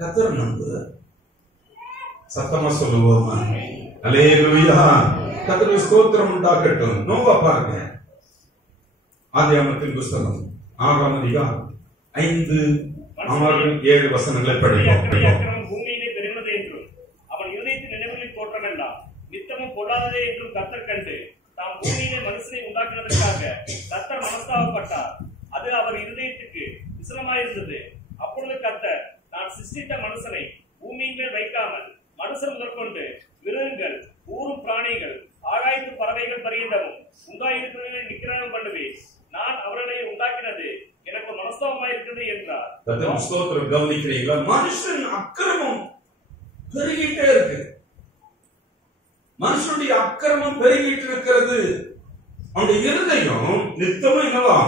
கர்த்தரை நம்பு. சத்தமா சொல்லுவோமா? அல்லேலூயா. கர்த்தருக்கு ஸ்தோத்திரம் உண்டாகட்டும். நோவா பாருங்க, ஆதியாகமத்தின் புத்தகம் 6ஆம் அதிகாரம் 5, 6, 7 வசனங்களை படிப்போம். பூமியிலே பெருகிறது என்றும் அவன் இருதயத்தின் நினைவுகளில் தோற்றமெல்லாம் நித்தமும் பொல்லாததே என்றும் கர்த்தர் கண்டு தாம் பூமியிலே மனுஷனை உண்டாக்குவதற்காக கர்த்தர் மனஸ்தாபப்பட்டார். அது அவர் இருதயத்துக்கு விசனமாயிருந்தது. அப்பொழுது கர்த்தர் நான் சிருஷ்டித்த மனுஷனை பூமியின் மேல் வைக்காமல் மனுஷன் முதற்கொண்டு மிருகங்கள், ஊரும் பிராணிகள், ஆகாயத்து பறவைகள் பரியந்தமும் உண்டாயிருக்கிறவர்களை நிக்கிரகம் பண்ணுவேன். நான் அவர்களை உண்டாக்கினது எனக்கு மனஸ்தாபமாயிருக்கிறது என்றார். கர்த்தர் ஸ்தோத்திரம். கவனிக்கிறீங்களா? மனுஷன் அக்கிரமம் பெருகிட்டே இருக்கு. மனுஷனுடைய அக்கிரமம் பெருகிட்டு இருக்கிறது. அவனுடைய இருதயம் நித்தமும் என்னவா?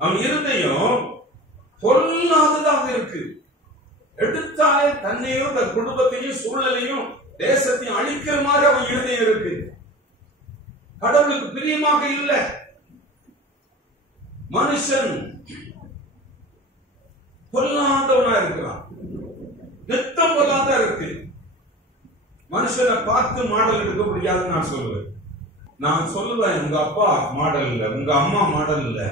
அவன் இருதயம் பொல்லாததாக இருக்கு. எடுத்தாலே தன்னையும் தன் குடும்பத்தையும் சூழ்நிலையும் தேசத்தையும் அழிக்கிற மாதிரி அவன் இருதயம் இருக்கு. கடவுளுக்கு பிரியமாக இல்லை. மனுஷன் பொல்லாதவனா இருக்கிறான். நித்தம் பொல்லாத இருக்கு. மனுஷனை பார்த்து மாடல் எடுக்க முடியாதுன்னு நான் சொல்லுவேன். நான் சொல்லுவேன், உங்க அப்பா மாடல் இல்ல, உங்க அம்மா மாடல் இல்ல.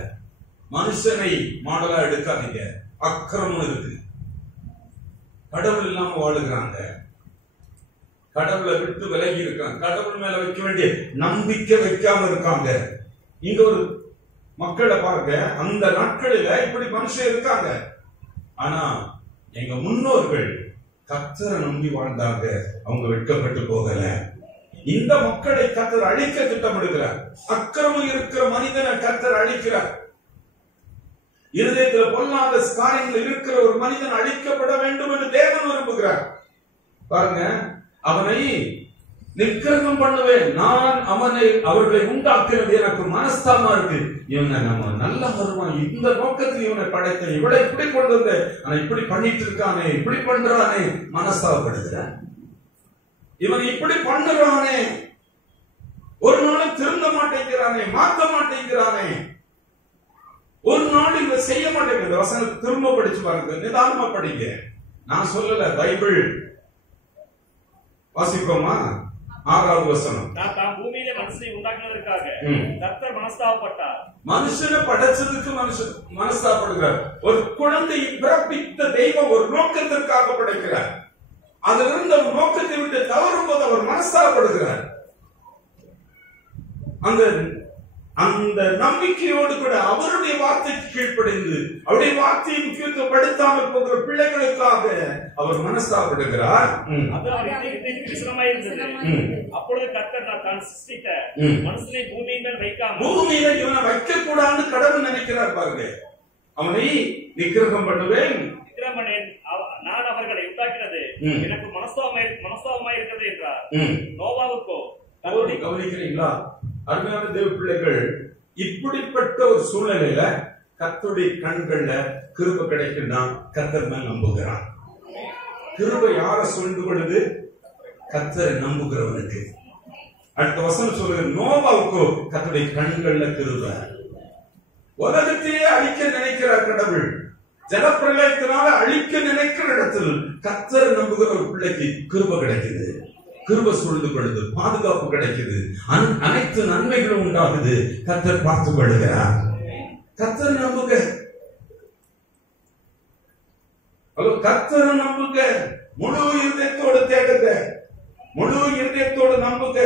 மனுஷனை மாடலா எடுக்காதீங்க. அக்கிரமம் இருக்கு. கடவுள் இல்லாம வாழுகிறாங்க. கடவுளை விட்டு விலகி இருக்காங்க. கடவுள் மேல வைக்க வேண்டிய நம்பிக்கை வைக்காம இருக்காங்க. இங்க ஒரு மக்களை பாருங்க, அந்த நாட்களில இப்படி மனுஷன் இருக்காங்க. ஆனா எங்க முன்னோர்கள் கர்த்தரை நம்பி வாழ்ந்தாங்க. அவங்க வெட்கப்பட்டு போகல. இந்த மக்களை கர்த்தர் அழிக்க திட்டமிடுகிறார். அக்கிரமம் இருக்கிற மனிதனை கர்த்தர் அழிக்கிறார். இருதயத்தில் பொல்லாத காரியங்கள் இருக்கிற ஒரு மனிதன் அழிக்கப்பட வேண்டும் என்று தேவன் விரும்புகிறார். பாருங்க, அவனை நிக்கிரகம் பண்ணுவேன். நான் அவர்களை உண்டாக்குறது எனக்கு மனஸ்தாபமா இருக்கு. இவனை நம்ம நல்லா வருவான், இந்த நோக்கத்தில் இவனை படைத்தேன், இவளை இப்படி கொண்டு வந்த, ஆனா இப்படி பண்ணிட்டு இருக்கானே, இப்படி பண்றானே, மனஸ்தாபப்படுகிறான். இவன் இப்படி பண்ணுறானே, ஒரு நாளும் திருந்த மாட்டேங்கிறானே, மாற்ற மாட்டேங்கிறானே, ஒரு நாள் இவன் செய்ய மாட்டேங்கிற வசனத்தை திரும்ப படிச்சு பாருங்க, நிதானமா படிங்க. நான் சொல்லல, பைபிள் வாசிப்போமா? 6வது வசனம். தாம் பூமியிலே மனுஷனை உண்டாக்குவதற்காக கர்த்தர் மனஸ்தாபப்பட்டார். மனுஷனை படைச்சதுக்கு மனுஷன் மனஸ்தாபப்படுகிறார். ஒரு குழந்தையை பிறப்பித்த தெய்வம் ஒரு நோக்கத்திற்காக படைக்கிறார். அதிலிருந்து அவர் நோக்கத்தை விட்டு தவறும் போது அவர் மனஸ்தாபப்படுகிறார். அந்த நம்பிக்கையோடு கூட அவருடைய வார்த்தைக்கு கீழ்ப்படைந்து அவருடைய வார்த்தையை முக்கியத்துவப்படுத்தாமல் போகிற பிள்ளைகளுக்காக அவர் மனஸ்தாபப்படுகிறார். அப்பொழுது கர்த்தர் தான் சிருஷ்டித்த மனுஷனை பூமியின் மேல் வைக்காமல், பூமியில இவனை வைக்க கூடாது கடவுள் நினைக்கிறார். பாருங்க, அவனை நிக்கிரகம் பண்ணுவேன், நான் அவர்களை உண்டாக்கினது எனக்கு மனஸ்தாபமாய் இருக்கிறது என்றார். நோவாவுக்கோ கவனிக்கிறீங்களா? அருமையான தேவ பிள்ளைகள், இப்படிப்பட்ட ஒரு சூழ்நிலையில கர்த்தருடைய கண்கள்ல கிருபை கிடைக்கும்னா கர்த்தர் மேல் நம்புகிறான். கிருபை யாரை சூழ்ந்து கொள்ளுது? கர்த்தரை நம்புகிறவனுக்கு. அடுத்த வசனம் சொல்லுது, நோவாவுக்கு கர்த்தருடைய கண்கள்ல கிருபை. உலகத்தையே அழிக்க நினைக்கிறார் கடவுள். ஜலப்பிரளயத்தினால அழிக்க நினைக்கிற இடத்தில் கர்த்தரை நம்புகிற ஒரு பிள்ளைக்கு கிருபை கிடைக்குது, கிருபை சூழ்ந்து கொள்ளுது, பாதுகாப்பு கிடைக்குது, அனைத்து நன்மைகளும் உண்டாகுது. கர்த்தர் பார்த்துக் கொள்ளுகிறார். கர்த்தரை நம்புக, கர்த்தரை நம்புக, முழு இருதயத்தோடு தேடுங்க, முழு இருதயத்தோடு நம்புக.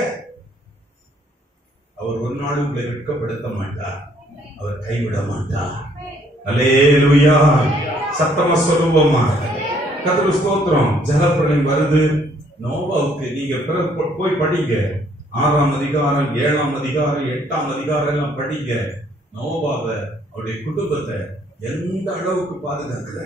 அவர் ஒரு நாள் உங்களை வெட்கப்படுத்த மாட்டார், அவர் கைவிட மாட்டார். அல்லேலூயா. சத்தமா சொல்லுவோமா? கர்த்தருக்கு ஸ்தோத்திரம். ஜலப்பிரளயம் வருது. நோவாவுக்கு நீங்க போய் படிங்க, 6ஆம் அதிகாரம், 7ஆம் அதிகாரம், 8ஆம் அதிகாரம் எல்லாம் படிங்க. நோவாவை, அவருடைய குடும்பத்தை எந்த அளவுக்கு பாதுகாக்கிற.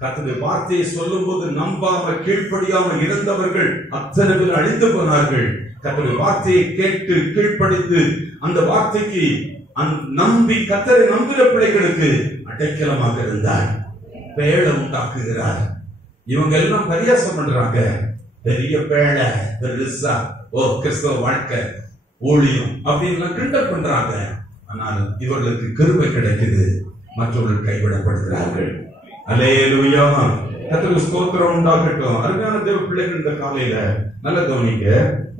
கர்த்தருடைய வார்த்தையை சொல்லும் போது நம்பாம கீழ்ப்படியாம இருந்தவர்கள் அத்தனை பேர் அழிந்து போனார்கள். கர்த்தருடைய வார்த்தையை கேட்டு கீழ்ப்படித்து அந்த வார்த்தைக்கு நம்பி கர்த்தரை நம்புகிற பிள்ளைகளுக்கு அடைக்கலமாக இருந்தார். பேழை உண்டாக்குகிறார். இவங்க எல்லாம் பரியாசம் பண்றாங்க, பெரிய பேழை, பெருசா, ஓ கிறிஸ்தவ வாழ்க்கை, ஊழியம் அப்படின்னு கிண்டல் பண்றாங்க. ஆனால் இவர்களுக்கு கிருபை கிடைக்குது, மற்றவர்கள் கைவிடப்படுகிறார்கள். அல்லேலூயா. கர்த்தருக்கு ஸ்தோத்திரம் உண்டாகட்டும். அருமையான தேவ பிள்ளைகள், இந்த காலையில நல்ல கவனிங்க,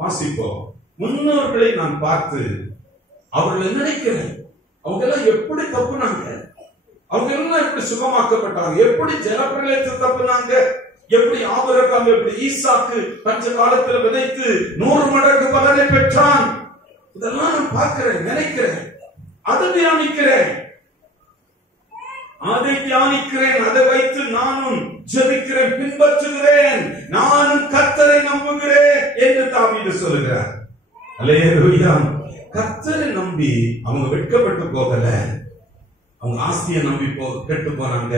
வாசிப்போம். முன்னோர்களை நான் பார்த்து அவர்களை நினைக்கிறேன். அவங்க எல்லாம் எப்படி தப்புனாங்க, அவங்க எல்லாம் எப்படி சுகமாக்கப்பட்டாங்க, எப்படி ஜலப்பிரளயத்தை தப்புனாங்க, எப்படி ஆபிரகாம், எப்படி ஈசாக்கு பஞ்ச காலத்துல விதைத்து 100 மடங்கு பலனை பெற்றான். இதெல்லாம் நான் பார்க்கிறேன், நினைக்கிறேன், அதை தியானிக்கிறேன், அதை வைத்து நானும் ஜெபிக்கிறேன், பின்பற்றுகிறேன், நானும் கர்த்தரை நம்புகிறேன் என்று தாவீது சொல்லுகிறார். அல்லேலூயா. கர்த்தரை நம்பி அவங்க வெட்கப்பட்டு போகல, அவங்க ஆஸ்தியை நம்பி கெட்டு போனாங்க.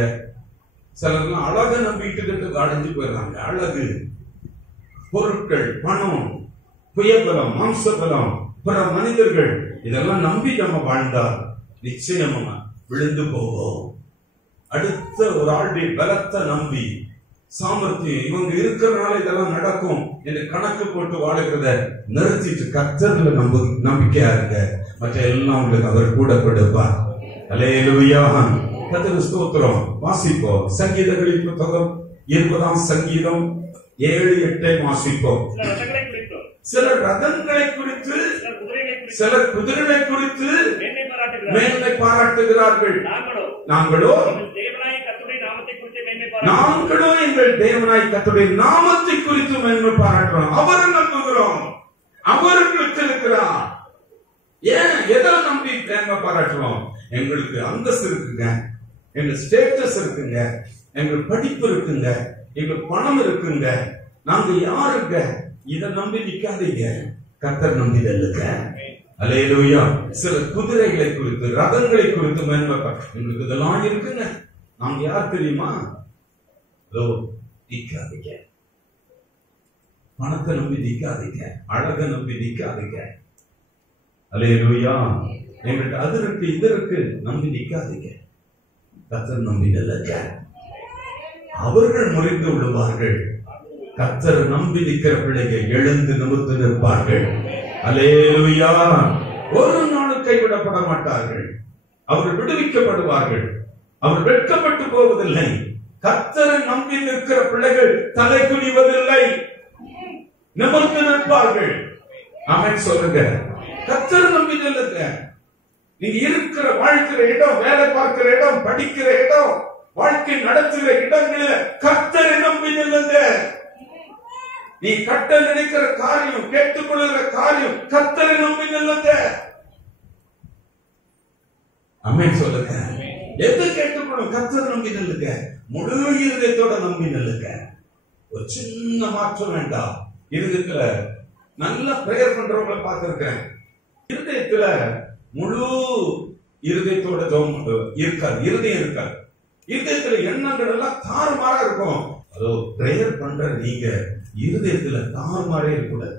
சிலர்லாம் அழகை நம்பிட்டு கெட்டு அடைஞ்சு போயிடுறாங்க. அழகு, பொருட்கள், பணம், புயபலம், மாம்சபலம், பிற மனிதர்கள், இதெல்லாம் நம்பி நம்ம வாழ்ந்தால் நிச்சயமா விழுந்து போவோம். அடுத்த ஒரு ஆளுடைய பலத்தை நம்பி சாமர்த்தியம் இவங்க இருக்கிறனால இதெல்லாம் நடக்கும் என்று கணக்கு போட்டு வாழுகிறத நிறுத்திட்டு கர்த்தர்ல நம்பிக்கையா இருக்க, மற்ற எல்லாம் உங்களுக்கு அவர் கூட கொடுப்பார். அல்லேலூயா. கர்த்தருக்கு ஸ்தோத்திரம். வாசிப்போம். சங்கீதங்களின் புத்தகம் 20ஆம் சங்கீதம் 7-8 வாசிப்போம். சிலர் ரதங்களை குறித்து, சிலர் குதிரைகளை குறித்து மேன்மை பாராட்டுகிறார்கள். நாங்களோ எங்கள் தேவனாய் கர்த்தருடைய நாமத்தை குறித்து மேன்மை பாராட்டுறோம். அவரை நம்புகிறோம், அவர்களுக்கு இருக்கிறார். ஏன் எதை நம்பி மேன்மை பாராட்டுறோம்? எங்களுக்கு அந்தஸ்து இருக்குங்க, எங்களுக்கு ஸ்டேட்டஸ் இருக்குங்க, எங்களுக்கு படிப்பு இருக்குங்க, எங்களுக்கு பணம் இருக்குங்க, நாங்க யாருங்க, இதை நம்பி நிக்காதீங்க, கர்த்தர் நம்பி வெல்லுங்க. அல்லேலூயா. சில குதிரைகளை குறித்து, ரதங்களை குறித்து மேன்மை, எங்களுக்கு இதெல்லாம் இருக்குங்க, நாங்க யார் தெரியுமா? நிக்காதீங்க, பணத்தை நம்பி நிக்காதீங்க, அழக நம்பி நிக்காதீங்க. அல்லேலூயா. எங்கள்கிட்ட அது இருக்கு, இது இருக்கு, நம்பி நிக்காதீங்க, கர்த்தர் நம்பி நில்லுங்க. அவர்கள் முறிந்து விடுவார்கள். கர்த்தர் நம்பி நிற்கிற பிள்ளைகள் எழுந்து நிமிர்ந்து நிற்பார்கள். அல்லேலூயா. ஒரு நாளும் கைவிடப்பட மாட்டார்கள். அவர்கள் விடுவிக்கப்படுவார்கள். அவர் வெட்கப்பட்டு போவதில்லை. கர்த்தரை நம்பி நிற்கிற பிள்ளைகள் தலை குனிவதில்லை, நிமிர்ந்து நிற்பார்கள். ஆமென் சொல்லுங்க. கர்த்தரை நம்பி நில்லுங்க. நீங்க இருக்கிற வாழ்க்கிற இடம், வேலை பார்க்கிற இடம், படிக்கிற இடம், வாழ்க்கை நடத்துகிற இடங்களில் கர்த்தரை நம்பி நில்லுங்க. நீ கட்ட நினைக்கிற காரியம், கேட்டுக்கொள்கிற காரியம், கர்த்தரை நம்பி நில்லுங்க. ஆமென் சொல்லுங்க. எது கேட்டுக்கொள்ளும்? கர்த்தரை நம்பி நில்லுங்க. முழு இருதயத்தோட நம்பி நில்லுங்க. ஒரு சின்ன மாற்றம் வேண்டாம். இருதயத்துல நல்ல பிரேயர் பண்றவங்களை பார்த்திருக்கேன். இருதயத்துல முழு இருதயத்தோட இருக்காது, இருதயம் இருக்காது. இருதயத்துல எண்ணங்கள் எல்லாம் தாறுமாறா இருக்கும். அதோ பிரேயர் பண்ற நீங்க இருதயத்துல தாறுமாறே இருக்கக்கூடாது.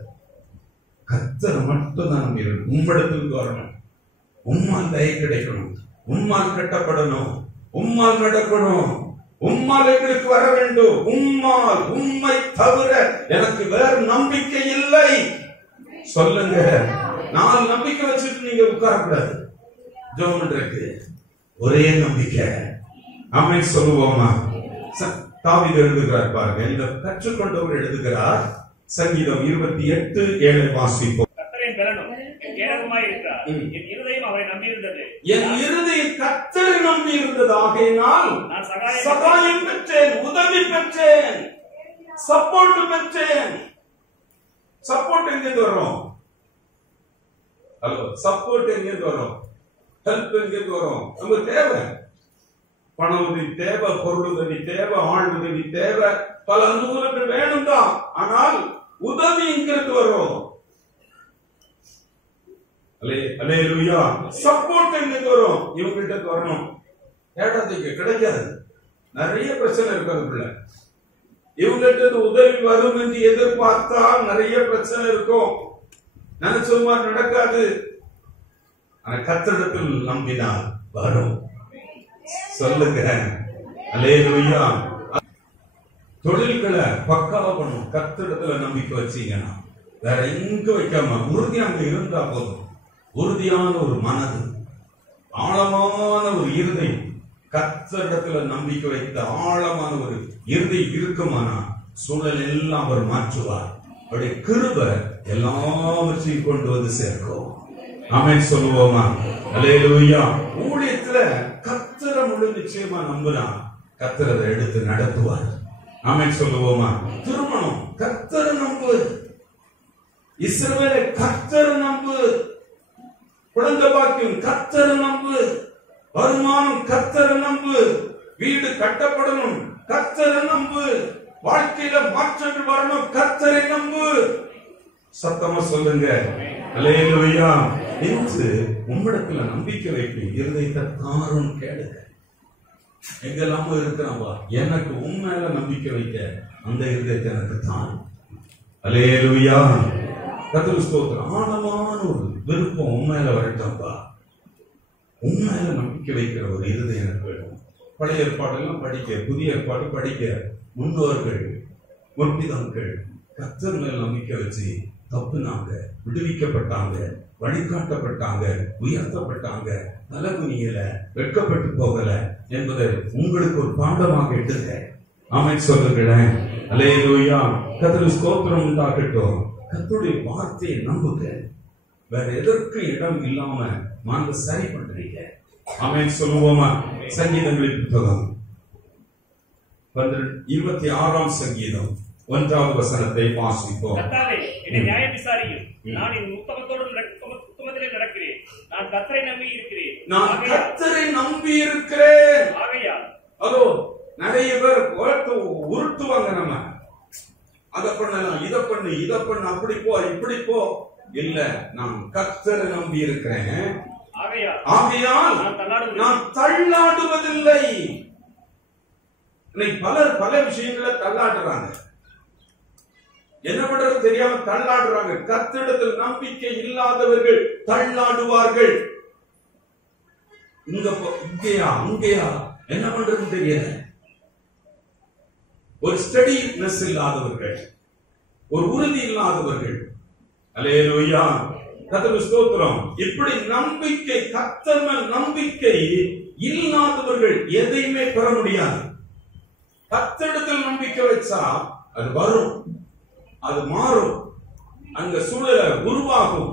கர்த்தரை மட்டும் தான் நம்பி உம்மிடத்துக்கு வரணும். உம்மால் தயை கிடைக்கணும், உம்மால் கட்டப்படணும், உம்மால் நடக்கணும். உம்மால் எங்களுக்கு வர வேண்டும். உம்மால், உம்மை தவிர எனக்கு வேறு நம்பிக்கை இல்லை. சொல்லுங்க. 4 நம்பிக்கை வச்சுட்டு நீங்க உட்காரக்கூடாது. ஜெபம் பண்றதுக்கு ஒரே நம்பிக்கை. ஆமென் சொல்லுவோமா? தாவீது எழுதுகிறார் பாருங்க. இந்த கற்றுக்கொண்டவர் எழுதுகிறார். சங்கீதம் 28:7 வாசிப்போம். என் இருதயம் கர்த்தரை நம்பி இருந்தது, ஆகையினால் சகாயம் பெற்றேன், உதவி பெற்றேன், சப்போர்ட் பெற்றேன். சப்போர்ட் எங்கிருந்து வரும்? ஹலோ, சப்போர்ட் எங்கிருந்து வரும்? ஹெல்ப் எங்கிருந்து வரும்? நமக்கு தேவை. பண உதவி தேவை, பொருள் உதவி தேவை, ஆள் உதவி தேவை, பல அனுகூலங்கள் வேணும் தான். ஆனால் உதவி எங்கிருந்து வரும்? அல்லேலூயா. சப்போர்ட் எங்கிருந்து வரும்? இவங்ககிட்ட வரணும். ஏடாதிக்கு கிடைக்காது. நிறைய பிரச்சனை இருக்கிறதுக்குள்ள இவங்ககிட்ட உதவி வரும் என்று எதிர்பார்த்தால் நிறைய பிரச்சனை இருக்கும். நினைச்சோமா நடக்காது. ஆனா கர்த்தரிடத்தில் நம்பினால் வரும். சொல்லுங்க. அல்லேலூயா. தொழில்களை பக்காவா பண்ணும். கர்த்தரிடத்துல நம்பிக்கை வச்சீங்கன்னா வேற எங்க வைக்காம உறுதி அங்க இருந்தா போதும். உறுதியான ஒரு மனது, ஆழமான ஒரு இருதயம், கர்த்தரிடத்துல நம்பிக்கை வைத்த ஆழமான ஒரு இருதயம் இருக்குமானா சூழல் எல்லாம் அவர் மாற்றுவார். அவருடைய கிருபை எல்லாவற்றையும் கொண்டு வந்து சேர்க்கும். ஆமென் சொல்லுவோமா? அல்லேலூயா. ஊழியத்துல கர்த்தரை முழு நிச்சயமா நம்பினா கர்த்தர் அதை எடுத்து நடத்துவார். ஆமென் சொல்லுவோமா? திருமணம் கர்த்தரை நம்பு. இஸ்ரவேலை கர்த்தரை நம்பு. குழந்தை பாக்கியம் கர்த்தரை நம்பு. வருமானம் கர்த்தரை நம்பு. வீடு கட்டப்படணும் கர்த்தரை நம்பு. வாழ்க்கையில மாற்றங்கள் வரணும் கர்த்தரை நம்பு. சத்தமா சொல்லுங்க. அல்லேலூயா. இன்று உம்மிடத்துல நம்பிக்கை வைக்கும் இருதயத்தை தாரும் கேளுங்க. எங்கெல்லாமோ இருக்கிறான்பா, எனக்கு உண்மையில நம்பிக்கை வைக்க அந்த இருதயத்தை எனக்கு தான். அல்லேலூயா. கர்த்தருக்கு ஸ்தோத்திரம். ஆழமான ஒரு விருப்பம் உண்மையில வரட்டும்பா. உண்மையில நம்பிக்கை வைக்கிற ஒரு இருதயம் எனக்கு வேணும். பழைய ஏற்பாடெல்லாம் படிக்க, புதிய ஏற்பாடு படிக்க, முன்னோர்கள் முற்பிதங்கள் கர்த்தர் மேல் நம்பிக்கை வச்சு தப்புனாங்க, விடுவிக்கப்பட்டாங்க, வழிகாட்டப்பட்டாங்க, உயர்த்தப்பட்டாங்க, தலகுனியல, வெட்கப்பட்டு போகல என்பதை உங்களுக்கு ஒரு பாடமாக எடுங்க. ஆமென் சொல்லுங்களேன். அல்லேலூயா. கர்த்தருக்கு ஸ்தோத்திரம் உண்டாகட்டும். கர்த்தருடைய வார்த்தையை நம்புங்க. வேற எதற்கு இடம் இல்லாம மனதை சரி பண்றீங்க. ஆமென் சொல்லுவோமா? சங்கீதங்களின் புத்தகம் 26ஆம் சங்கீதம் 1வது வசனத்தை வாசிப்போம். என்னை நியாயம் விசாரியும். நான் என் உத்தமத்திலே நடக்கிறேன். நான் கர்த்தரை நம்பி இருக்கிறேன். நான் கர்த்தரை நம்பி இருக்கிறேன். ஆகையால் அதோ நிறைய பேர் உருட்டுவாங்க. நம்ம அதை பண்ணலாம், இதை பண்ணு, அப்படி போ, இப்படி போ. இல்ல, நான் கர்த்தரை நம்பி இருக்கிறேன். ஆகையால் நான் தள்ளாடுவதில்லை. பலர் பல விஷயங்களை தள்ளாடுறாங்க. என்ன பண்றது தெரியாம தள்ளாடுறாங்க. கர்த்தரிடத்தில் நம்பிக்கை இல்லாதவர்கள் தள்ளாடுவார்கள். இங்கேயா அங்கேயா என்ன பண்றது தெரியல. ஒரு ஸ்டடினஸ் இல்லாதவர்கள், ஒரு உறுதி இல்லாதவர்கள். அல்லேலூயா. கர்த்தருக்கு ஸ்தோத்திரம். இப்படி நம்பிக்கை, கர்த்தர் மேல் நம்பிக்கை இல்லாதவர்கள் எதையுமே பெற முடியாது. கர்த்தரிடத்தில் நம்பிக்கை வச்சா அது வரும், அது மாறும், அங்க சூழல உருவாகும்,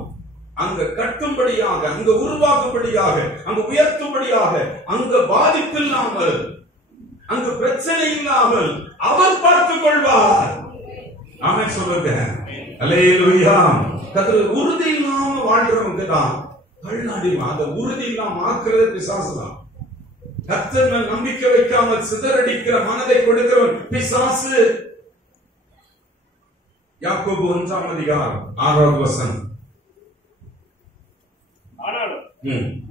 அங்க கட்டும்படியாக, அங்க உருவாகும்படியாக, அங்க உயர்த்தும்படியாக, அங்க பாதிப்பு இல்லாமல், அங்கு பிரச்சனை இல்லாமல் அவர் பார்த்துக் கொள்வார். ஆமென் சொல்லுங்க. அல்லேலூயா. கர்த்தர் உறுதி இல்லாம வாழ்றவங்க தான் தள்ளாடி. அந்த உறுதி இல்லாம ஆக்குறது பிசாசு தான். கர்த்தர் மேல் நம்பிக்கை வைக்காமல் சிதறடிக்கிற மனதை கொடுக்கிறவன் பிசாசு. யாக்கோபு 1ஆம் அதிகாரம் 6வது வசனம். ஆனாலும்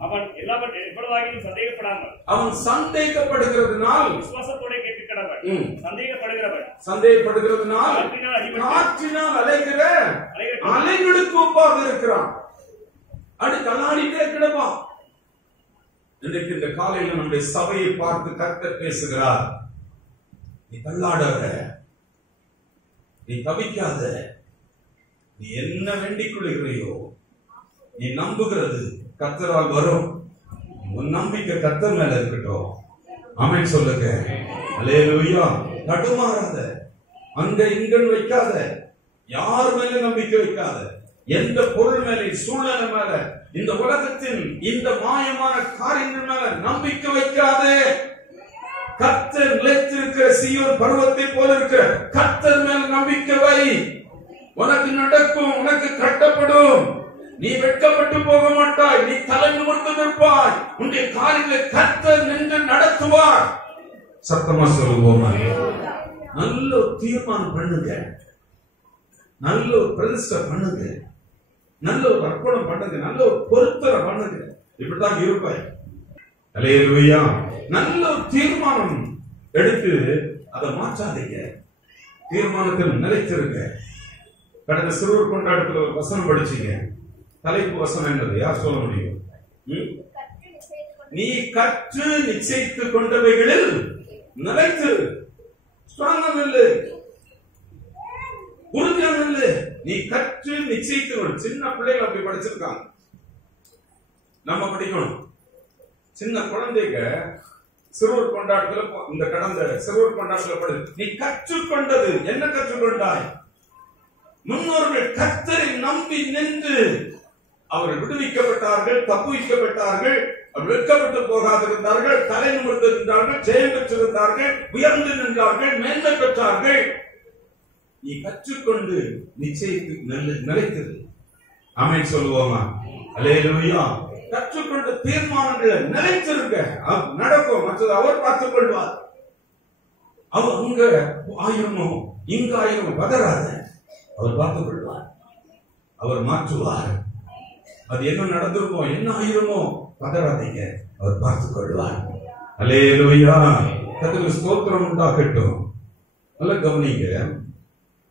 அவன் எவ்வளவாகிலும் சந்தேகப்படாமல், அவன் சந்தேகப்படுகிறதுனால் விசுவாசத்தோட கேட்க கடவன். சந்தேகப்படுகிறதுனால் காற்றினால் அலைகிற அலைகளுக்கு ஒப்பாக இருக்கிறான். அப்படி தள்ளாடிட்டே கிடப்பான். இன்றைக்கு இந்த காலையில் நம்முடைய சபையை பார்த்து கர்த்தர் பேசுகிறார். நீ தள்ளாடாத, நீ தவிக்காத, நீ என்ன வேண்டிக் கொள்ளுகிறையோ, நீ நம்புகிறது கர்த்தரால் வரும். உன் நம்பிக்கை கர்த்தர் மேல இருக்கட்டும். ஆமென் சொல்லுங்க. அல்லேலூயா. தடுமாறாத, அங்க இங்கன்னு வைக்காத, யார் மேல நம்பிக்கை வைக்காத, எந்த பொருள் மேல, சூழ்நிலை மேல, இந்த உலகத்தின் இந்த மாயமான காரியங்கள் மேல நம்பிக்கை வைக்காதே. கர்த்தர் நிலைத்திருக்கிற சீயோன் பர்வத்தை போல இருக்கிற கர்த்தர் மேல நம்பிக்கை வை. உனக்கு நடக்கும், உனக்கு கட்டப்படும். நீ வெட்கப்பட்டு போக மாட்டாய், நீ தலை நிமிர்ந்து நிற்பாய். உன்னுடைய காரியங்களை கர்த்தர் நின்று நடத்துவார். சத்தமா சொல்லுவோமா? நல்ல ஒரு தீர்மானம் பண்ணுங்க, நல்ல ஒரு பிரதிஷ்டை பண்ணுங்க, நல்ல ஒரு அர்ப்பணம் பண்ணுங்க, நல்ல ஒரு பொருத்தனை பண்ணுங்க. இப்படித்தான் இருப்பாய். அல்லேலூயா. நல்ல ஒரு தீர்மானம் எடுத்து அதை மாற்றாதீங்க. தீர்மானத்தில் நிலைத்திருங்க. கடந்த சிறுவர் கொண்டாட்டத்தில் ஒரு வசனம் படிச்சீங்க. தலைப்பு வசனம் என்னது? யார் சொல்ல முடியும்? நீ கற்று நிச்சயித்துக் கொண்டவைகளில் நிலைத்து. ஸ்ட்ராங்கா இல்லை, உறுதியான இல்லை. நீ கற்று நிச்சயித்து. சின்ன பிள்ளைகள் அப்படி படிச்சிருக்காங்க. நம்ம படிக்கணும். சின்ன குழந்தைங்க சிறுவர் கொண்டாட்டத்தில், இந்த கடந்த சிறுவர் கொண்டாட்டத்தில் படி, நீ கற்றுக்கொண்டது என்ன? கற்றுக்கொண்டாய்? முன்னோர்கள் கர்த்தரை நம்பி நின்று அவர்கள் விடுவிக்கப்பட்டார்கள், தப்புவிக்கப்பட்டார்கள், வெட்கப்பட்டு போகாதிருந்தார்கள், தலை நிமிர்ந்து நின்றார்கள், ஜெயம் பெற்றிருந்தார்கள், உயர்ந்து நின்றார்கள், மேன்மை பெற்றார்கள். நீ கற்றுக்கொண்டு நிச்சயித்து நிலைத்தது. ஆமென் சொல்லுவோமா? அல்லேலூயா. கற்றுக்கொண்ட தீர்மானங்களை நிலைத்திருக்க, நடக்கும். மற்றது அவர் பார்த்துக் கொள்வார். அவர் அங்க 1000 இங்க 1000 பதறாத, அவர் பார்த்துக் கொள்வார். அவர் மாற்றுவார். அது என்ன நடந்திருக்கும், என்ன ஆயிருமோ, பதறாதீங்க, அவர் பார்த்துக் கொள்வார். அல்லேலூயா. கர்த்தருக்கு ஸ்தோத்திரம் உண்டாகட்டும். நல்ல கவனிங்க.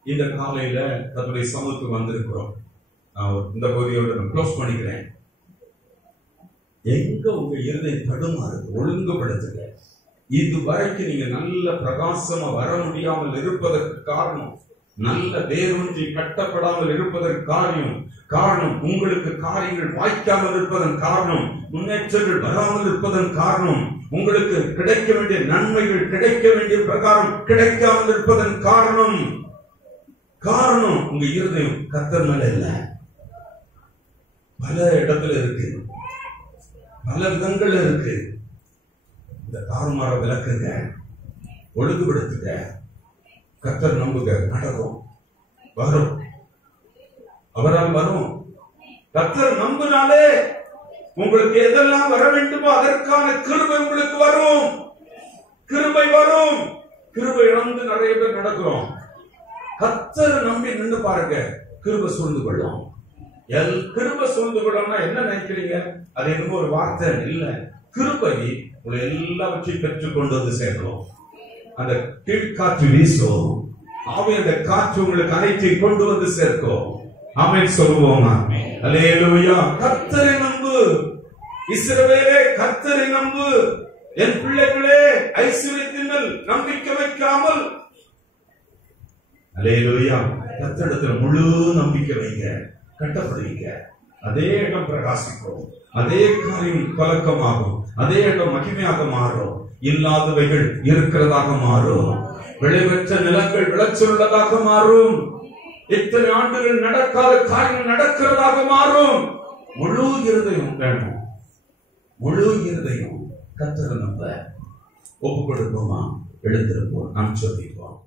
இந்த காலையில கர்த்தருடைய சமூகத்துக்கு வந்திருக்கிறோம். நான் இந்த பகுதியோட க்ளோஸ் பண்ணிக்கிறேன். எங்க உங்க இருதயம் தடுமாறுது, ஒழுங்குபடுத்துங்க. இது வரைக்கும் நீங்க நல்ல பிரகாசமா வர முடியாமல் இருப்பதற்கு காரணம், நல்ல வேரூன்றி கட்டப்படாமல் இருப்பதற்கு காரணம் உங்களுக்கு காரியங்கள் வாய்க்காமல் இருப்பதன் காரணம், முன்னேற்றங்கள் வராமல் இருப்பதன் காரணம், உங்களுக்கு கிடைக்க வேண்டிய நன்மைகள் கிடைக்க வேண்டிய பிரகாரம் கிடைக்காமல் இருப்பதன் காரணம் உங்க இருதயம் கர்த்தர் மேல இல்ல. பல இடத்துல இருக்கு, பல விதங்கள் இருக்கு. இந்த தாறுமாற விளக்குங்க, ஒழுங்குபடுத்துங்க. கர்த்தர் நம்புங்க, நடக்கும், வரும், அவரால் வரும். கர்த்தர் நம்பினாலே உங்களுக்கு எதெல்லாம் வர வேண்டுமோ அதற்கான கிருபை உங்களுக்கு வரும். கிருபை வரும். கிருபை இழந்து நிறைய பேர் நடக்கிறோம். கர்த்தரை நம்பி நின்று பாருங்க, கிருபை சூழ்ந்து கொள்ளும். கிருபை சூழ்ந்து கொள்ளணும்னா என்ன நினைக்கிறீங்க? அது என்னமோ ஒரு வார்த்தை இல்ல. கிருபை உங்களை எல்லாவற்றையும் பெற்றுக் கொண்டு வந்து சேர்க்கும். அந்த கீழ்காற்று வீசும், அந்த காற்று உங்களுக்கு அனைத்தையும் கொண்டு வந்து சேர்க்கும். ஆமென் சொல்லுவோமா? அல்லேலூயா. கர்த்தரை நம்பு இஸ்ரவேலே, கர்த்தரை நம்பு. என் பிள்ளைகளே, ஐஸ்வர்யத்தின் மேல் நம்பிக்கை வைக்காமல், அல்லேலூயா, கர்த்தரிடத்தில் முழு நம்பிக்கை வைங்க, கட்டப்படுவீங்க. அதே இடம் பிரகாசிக்கும், அதே காரியம் பழக்கமாகும், அதே இடம் மகிமையாக மாறும். இல்லாதவைகள் இருக்கிறதாக மாறும், விளைவற்ற நிலங்கள் விளைச்சலுள்ளதாக மாறும், இத்தனை ஆண்டுகள் நடக்காத காரியம் நடக்கிறதாக மாறும். முழு இருதயம் வேணும், முழு இருதயம். கர்த்தரை நம்ப ஒப்பு கொடுப்போமா? எழுந்திருப்போம், நாம் சொல்லிப்போம்.